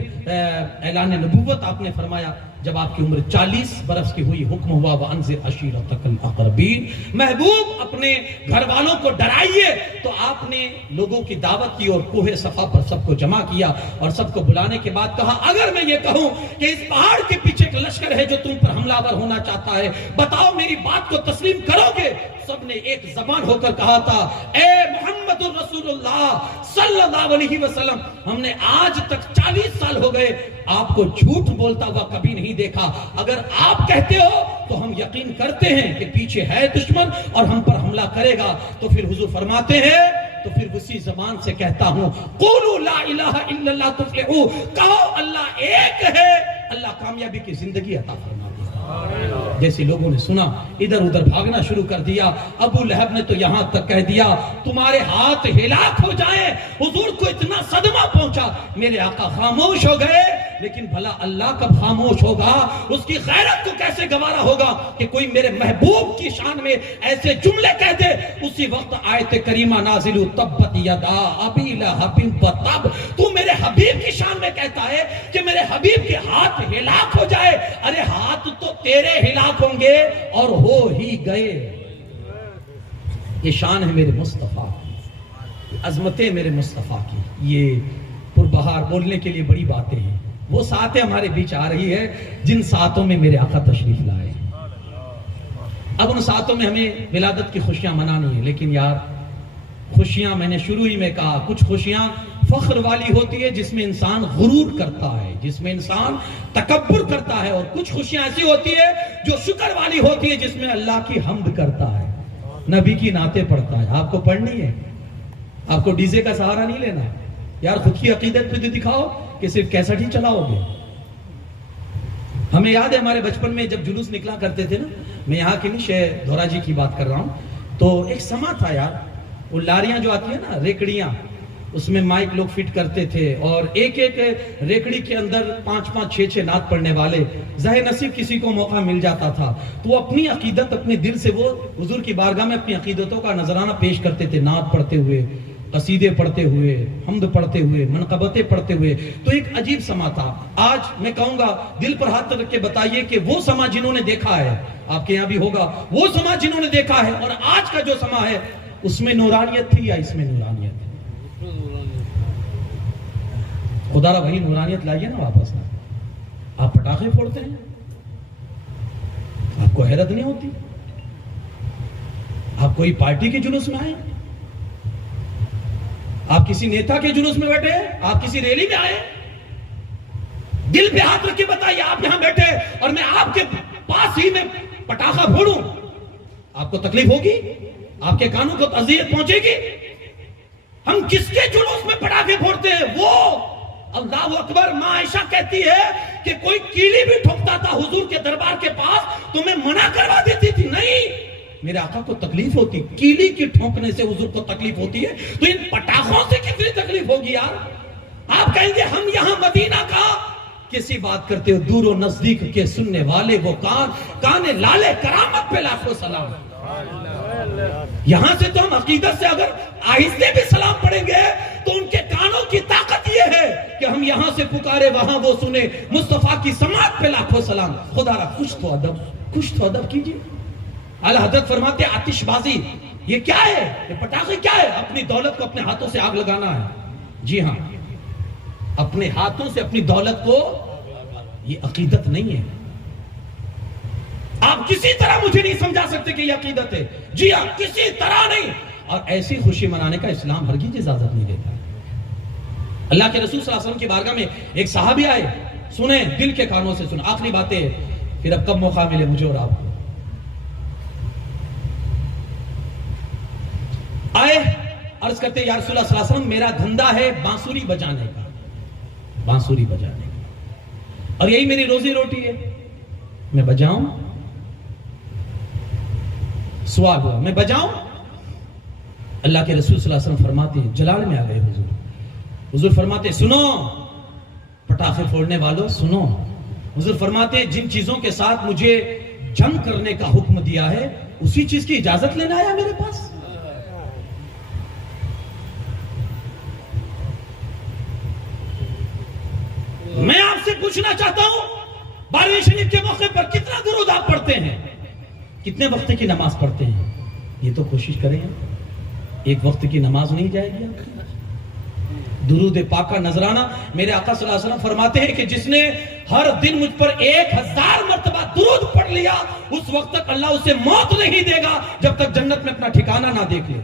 ऐलान नबुव्वत आपने फरमाया। जब आपकी उम्र 40 बरस की हुई, हुक्म हुआ वअन्ज़िर अशीरतकल अक़रबीन, महबूब अपने घर वालों को डराइए। तो आपने लोगों की दावत की और कोहे सफा पर सबको जमा किया और सबको बुलाने के बाद कहा, अगर मैं ये कहूं कि इस पहाड़ के पीछे एक लश्कर है जो तुम पर हमलावर होना चाहता है, बताओ मेरी बात को तस्लीम करोगे? सबने एक जबान होकर कहा था, ए मोहम्मदुर रसूलुल्लाह सल्लल्लाहु अलैहि वसल्लम, हमने आज तक 40 साल हो गए आपको झूठ बोलता हुआ कभी नहीं देखा। अगर आप कहते हो तो हम यकीन करते हैं कि पीछे है दुश्मन और हम पर हमला करेगा। तो फिर हुजूर फरमाते हैं, तो फिर उसी जबान से कहता हूं, क़ूलू ला इलाहा इल्लल्लाह तुफ़्लिहू, कहो अल्लाह एक है, अल्लाह कामयाबी की जिंदगी अता फरमाता है। जैसे लोगों ने सुना, इधर उधर भागना शुरू कर दिया। अबू लहब ने तो यहां तक कह दिया, तुम्हारे हाथ हिलाक हो जाए। हुजूर को इतना सदमा पहुंचा, मेरे आका खामोश हो गए। लेकिन भला अल्लाह कब खामोश होगा? उसकी गैरत को कैसे गवारा होगा कि कोई मेरे महबूब की शान में ऐसे जुमले कह दे। उसी वक्त आयत करीमा नाजिल, तब्बत यदा अबी लहब व तब, तू मेरे हबीब की शान में कहता है कि मेरे हबीब के हाथ हिलाक हो जाए। अरे हाथ तो तेरे हिलाक होंगे और हो ही गए। ये शान है मेरे मुस्तफा, अजमतें मेरे मुस्तफा की। ये पुरबहार बोलने के लिए बड़ी बातें हैं। वो सातें हमारे बीच आ रही है जिन सातों में मेरे आका तशरीफ लाए। अब उन सातों में हमें विलादत की खुशियां मनानी है, लेकिन यार खुशियां, मैंने शुरू ही में कहा, कुछ खुशियां फख्र वाली होती है जिसमें इंसान गुरूर करता है, जिसमें इंसान तकब्बुर करता है, और कुछ खुशियां ऐसी होती है जो शुक्र वाली होती है जिसमें अल्लाह की हम्द करता है, नबी की नाते पढ़ता है। आपको पढ़नी है, आपको डीजे का सहारा नहीं लेना यार। खुद की अकीदत पे तो दिखाओ कि सिर्फ कैसेट ही चलाओगे। हमें याद है हमारे बचपन में जब जुलूस निकला करते थे ना, मैं यहाँ की नहीं, शेर धोरा जी की बात कर रहा हूँ, तो एक समा था यार, वो लारियां जो आती है ना, रेकड़ियां, उसमें माइक लोग फिट करते थे और एक एक रेकड़ी के अंदर 5-5, 6-6 नात पढ़ने वाले। ज़ाहिर नसीब किसी को मौका मिल जाता था तो वो अपनी अकीदत अपने दिल से वो हुजूर की बारगाह में अपनी अकीदतों का नजराना पेश करते थे, नात पढ़ते हुए, कसीदे पढ़ते हुए, हम्द पढ़ते हुए, मनकबतें पढ़ते हुए। तो एक अजीब समा था। आज मैं कहूंगा दिल पर हाथ रख के बताइए कि वो समा जिन्होंने देखा है, आपके यहाँ भी होगा, वो समा जिन्होंने देखा है और आज का जो समा है उसमें नूरानियत थी या इसमें नूरानियत? खुदारा वही नूरानियत लाइए ना वापस ना। आप पटाखे फोड़ते हैं, आपको हैरत नहीं होती? आप कोई पार्टी के जुलूस में आए, आप किसी नेता के जुलूस में बैठे, आप किसी रैली में आए? दिल पे हाथ रख के बताइए, आप यहां बैठे और मैं आपके पास ही में पटाखा फोड़ूं, आपको तकलीफ होगी? आपके कानों को अज़ियत पहुंचेगी? हम किसके जुलूस में पटाखे फोड़ते हैं? वो अल्लाहु अकबर। मां आयशा कहती है कि कोई कीली भी ठोकता था हुजूर के दरबार के पास तो मैं मना करवा देती थी, नहीं, मेरे आका को तकलीफ होती, कीली की ठोकने से हुजूर को तकलीफ होती है तो इन पटाखों से कितनी तकलीफ होगी यार। आप कहेंगे हम यहां मदीना का किसी बात करते हो, दूर और नजदीक के सुनने वाले वो काने लाले करामत पे लाखों सलाम। यहां से तो हम अकीदत से अगर आहिस्ते भी सलाम पढ़ेंगे तो उनके कानों की ताकत यह है कि हम यहां से पुकारे वहां वो सुने। मुस्तफा की समात पे लाखों सलाम। खुदारा कुछ तो अदब कीजिए। आला हजरत फरमाते आतिशबाजी ये क्या है, ये पटाखे क्या है? अपनी दौलत को अपने हाथों से आग लगाना है। जी हां, अपने हाथों से अपनी दौलत को, ये अकीदत नहीं है। आप किसी तरह मुझे नहीं समझा सकते कि ये अकीदत है। जी हां, किसी तरह नहीं। और ऐसी खुशी मनाने का इस्लाम हरगिज इजाजत नहीं देता। अल्लाह के रसूल सल्लल्लाहु अलैहि वसल्लम की बारगाह में एक सहाबी आए, सुने, दिल के कानों से सुने। आखिरी बातें, फिर अब कब मौका मिले मुझे और आपको। आए, अर्ज करते या रसूलुल्लाह सल्लल्लाहु अलैहि वसल्लम, मेरा धंधा है बांसुरी बजाने का, बांसुरी बजाने का, और यही मेरी रोजी रोटी है, मैं बजाऊं? सवाल हुआ, मैं बजाऊं? अल्लाह के रसूल सल्लल्लाहु अलैहि वसल्लम फरमाते हैं, जलाल में आ गए हुजूर फरमाते, सुनो पटाखे फोड़ने वालों, सुनो। हुजूर फरमाते, जिन चीजों के साथ मुझे जंग करने का हुक्म दिया है उसी चीज की इजाजत लेना आया मेरे पास। मैं आपसे पूछना चाहता हूं, 12वीं शरीफ के मौके पर कितना दुरूद आप पढ़ते हैं, कितने वक्त की नमाज पढ़ते हैं? ये तो कोशिश करें, एक वक्त की नमाज नहीं जाएगी आपकी। दुरूद पाक का नजराना, मेरे आका सल्लल्लाहु अलैहि वसल्लम फरमाते हैं कि जिसने हर दिन मुझ पर 1000 मर्तबा दुरूद पढ़ लिया उस वक्त तक अल्लाह उसे मौत नहीं देगा जब तक जन्नत में अपना ठिकाना ना देख ले।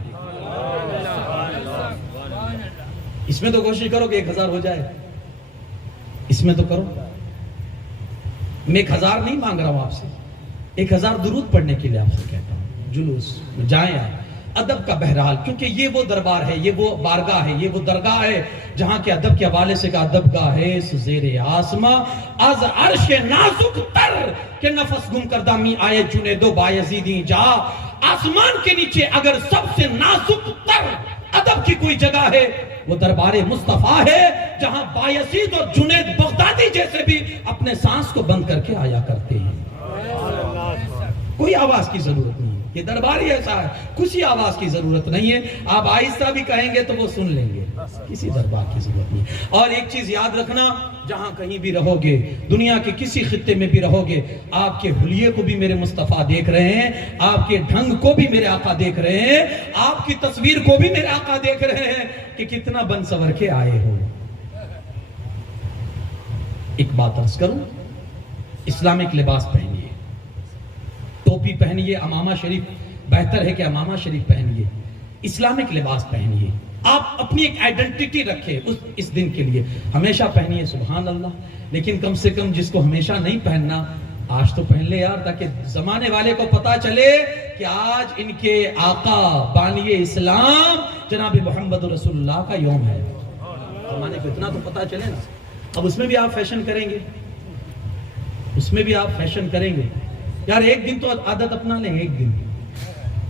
इसमें तो कोशिश करो कि 1000 हो जाए, इसमें तो करो। मैं 1000 नहीं मांग रहा हूं आपसे, 1000 दुरूद पढ़ने के लिए आपसे कहता हूं। जुलूस में जाएं आप, अदब का बहरहाल, क्योंकि ये वो दरबार है, ये वो बारगाह है, ये वो दरगाह है जहां के अदब के हवाले से का अदब का है सुज़ेरे आसमा आज अर्श नाजुक तर के नफस गुम करदा मी आए चुने दो बायजीदी जा। आसमान के नीचे अगर सबसे नाजुक तर अदब की कोई जगह है वो दरबारे मुस्तफा है, जहां बायजीद और जुनैद बगदादी जैसे भी अपने सांस को बंद करके आया करते हैं। कोई आवाज की जरूरत नहीं। ये दरबार ही ऐसा है, कुछ आवाज की जरूरत नहीं है, आप आहिस्ता भी कहेंगे तो वो सुन लेंगे, किसी दरबार की जरूरत नहीं। और एक चीज याद रखना, जहां कहीं भी रहोगे, दुनिया के किसी खित्ते में भी रहोगे, आपके हुलिये को भी मेरे मुस्तफा देख रहे हैं, आपके ढंग को भी मेरे आका देख रहे हैं, आपकी तस्वीर को भी मेरे आका देख रहे हैं कि कितना बन सवर के आए हो। एक बात अर्ज करूं, इस्लामिक लिबास पहनिए, टोपी पहनिए, अमामा शरीफ, बेहतर है कि अमामा शरीफ पहनिए, इस्लामिक लिबास पहनिए, आप अपनी एक आइडेंटिटी रखें इस दिन के लिए, हमेशा पहनिए, सुभान अल्लाह। लेकिन कम से कम जिसको हमेशा नहीं पहनना, आज तो पहन ले यार, ताकि जमाने वाले को पता चले कि आज इनके आका बानिए इस्लाम जनाब मोहम्मद रसूलुल्लाह का यौम है। जमाने को इतना तो पता चले ना। अब उसमें भी आप फैशन करेंगे, उसमें भी आप फैशन करेंगे यार, एक दिन तो आदत अपना लें, एक दिन।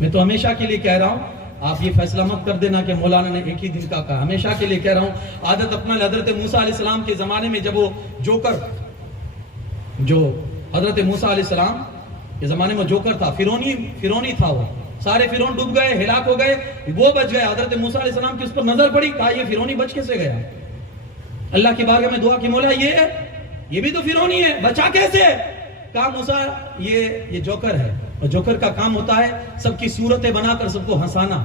मैं तो हमेशा के लिए कह रहा हूं, आप ये फैसला मत कर देना कि मौलाना ने एक ही दिन का कहा, हमेशा के लिए कह रहा हूं, आदत अपना। हजरत मूसा अलैहिस्सलाम के जमाने में जब वो जोकर, जो हजरत मूसा अलैहिस्सलाम के जमाने में जोकर था, फिरौनी था, वो सारे फिरौन डूब गए, हिलाक हो गए, वो बच गए। हजरत मूसा अलैहिस्सलाम की उस पर नजर पड़ी, कहा ये फिरौनी बच कैसे गया? अल्लाह की बारगाह में दुआ की, मौला ये भी तो फिरौनी है, बचा कैसे? कहा मूसा ये जोकर है, और जोकर का काम होता है सबकी सूरतें बनाकर सबको हंसाना,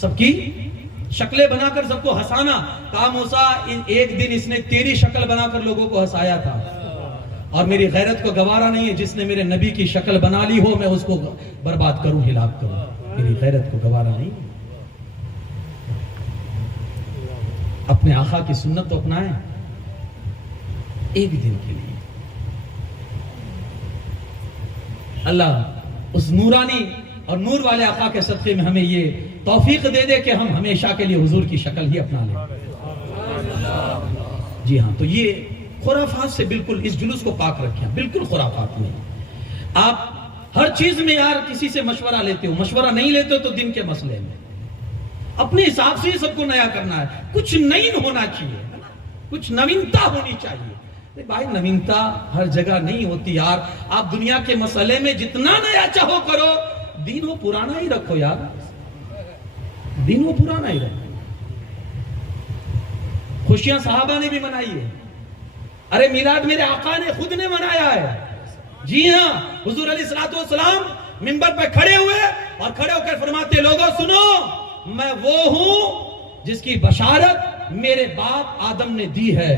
सबकी शक्लें बनाकर सबको हंसाना। कहा मूसा एक दिन इसने तेरी शक्ल बनाकर लोगों को हंसाया था, और मेरी गैरत को गवारा नहीं है, जिसने मेरे नबी की शक्ल बना ली हो मैं उसको बर्बाद करूं, हिलाक करूं, मेरी गैरत को गवारा नहीं। अपने आका की सुन्नत तो अपनाएं एक दिन के लिए। अल्लाह उस नूरानी और नूर वाले आका के सदक़े में हमें ये तौफीक दे दे कि हम हमेशा के लिए हुजूर की शक्ल ही अपना लें। जी हाँ, तो ये खुराफात से बिल्कुल इस जुलूस को पाक रखें, बिल्कुल खुराफात नहीं। आप हर चीज में यार किसी से मशवरा लेते हो, मशवरा नहीं लेते हो तो दिन के मसले में अपने हिसाब से ही सबको नया करना है, कुछ नई होना चाहिए, कुछ नवीनता होनी चाहिए। भाई नवीनता हर जगह नहीं होती यार, आप दुनिया के मसले में जितना नया चाहो करो, दीन वो पुराना ही रखो यार, दीन वो पुराना ही रखो। खुशियां सहाबा ने भी मनाई है, अरे मिलाद मेरे आका ने खुद ने मनाया है। जी हाँ, हुजूर अलैहिस्सलातु वस्सलाम मिंबर पे खड़े हुए और खड़े होकर फरमाते, लोगों सुनो, मैं वो हूं जिसकी बशारत मेरे बाप आदम ने दी है,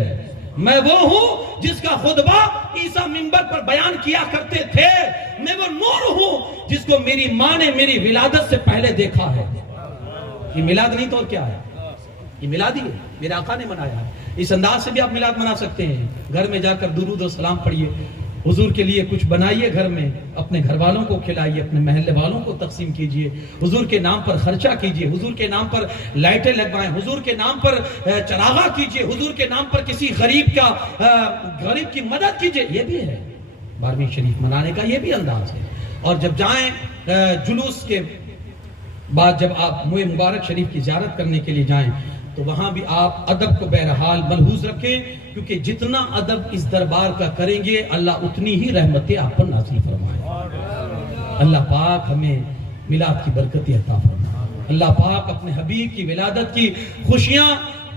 मैं वो हूं जिसका खुतबा ईसा मिंबर पर बयान किया करते थे, मैं वो नूर हूं जिसको मेरी मां ने मेरी विलादत से पहले देखा है। ये मिलाद नहीं तो और क्या है, ये मिलाद ही है, मेरे आका ने मनाया है। इस अंदाज से भी आप मिलाद मना सकते हैं, घर में जाकर दुरूद और सलाम पढ़िए, हुजूर के लिए कुछ बनाइए, घर में अपने घर वालों को खिलाइए, अपने महल्ले वालों को तकसीम कीजिए, हुजूर के नाम पर खर्चा कीजिए, हुजूर के नाम पर लाइटें लगवाएं, हुजूर के नाम पर चरागा कीजिए, हुजूर के नाम पर किसी गरीब की मदद कीजिए। ये भी है 12वीं शरीफ मनाने का, ये भी अंदाज है। और जब जाएं जुलूस के बाद, जब आप मुए मुबारक शरीफ की ज़ियारत करने के लिए जाएं, तो वहां भी आप अदब को बहरहाल मलहूज रखें, क्योंकि जितना अदब इस दरबार का करेंगे अल्लाह उतनी ही रहमतें आप पर नाज़िल फरमाए। अल्लाह पाक हमें मिलाद की बरकतें अता फरमाए। अल्लाह पाक अपने हबीब की विलादत की खुशियां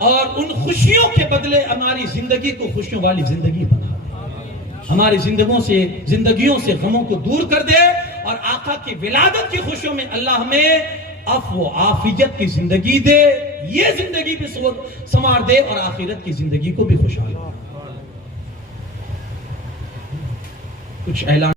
और उन खुशियों के बदले हमारी जिंदगी को खुशियों वाली जिंदगी बना दे, हमारी जिंदगियों से गमों को दूर कर दे, और आका की विलादत की खुशियों में अल्लाह हमें अफ़्व आफियत की जिंदगी दे, ये जिंदगी भी संवार दे और आखिरत की जिंदगी को भी खुशहाल। कुछ ऐलान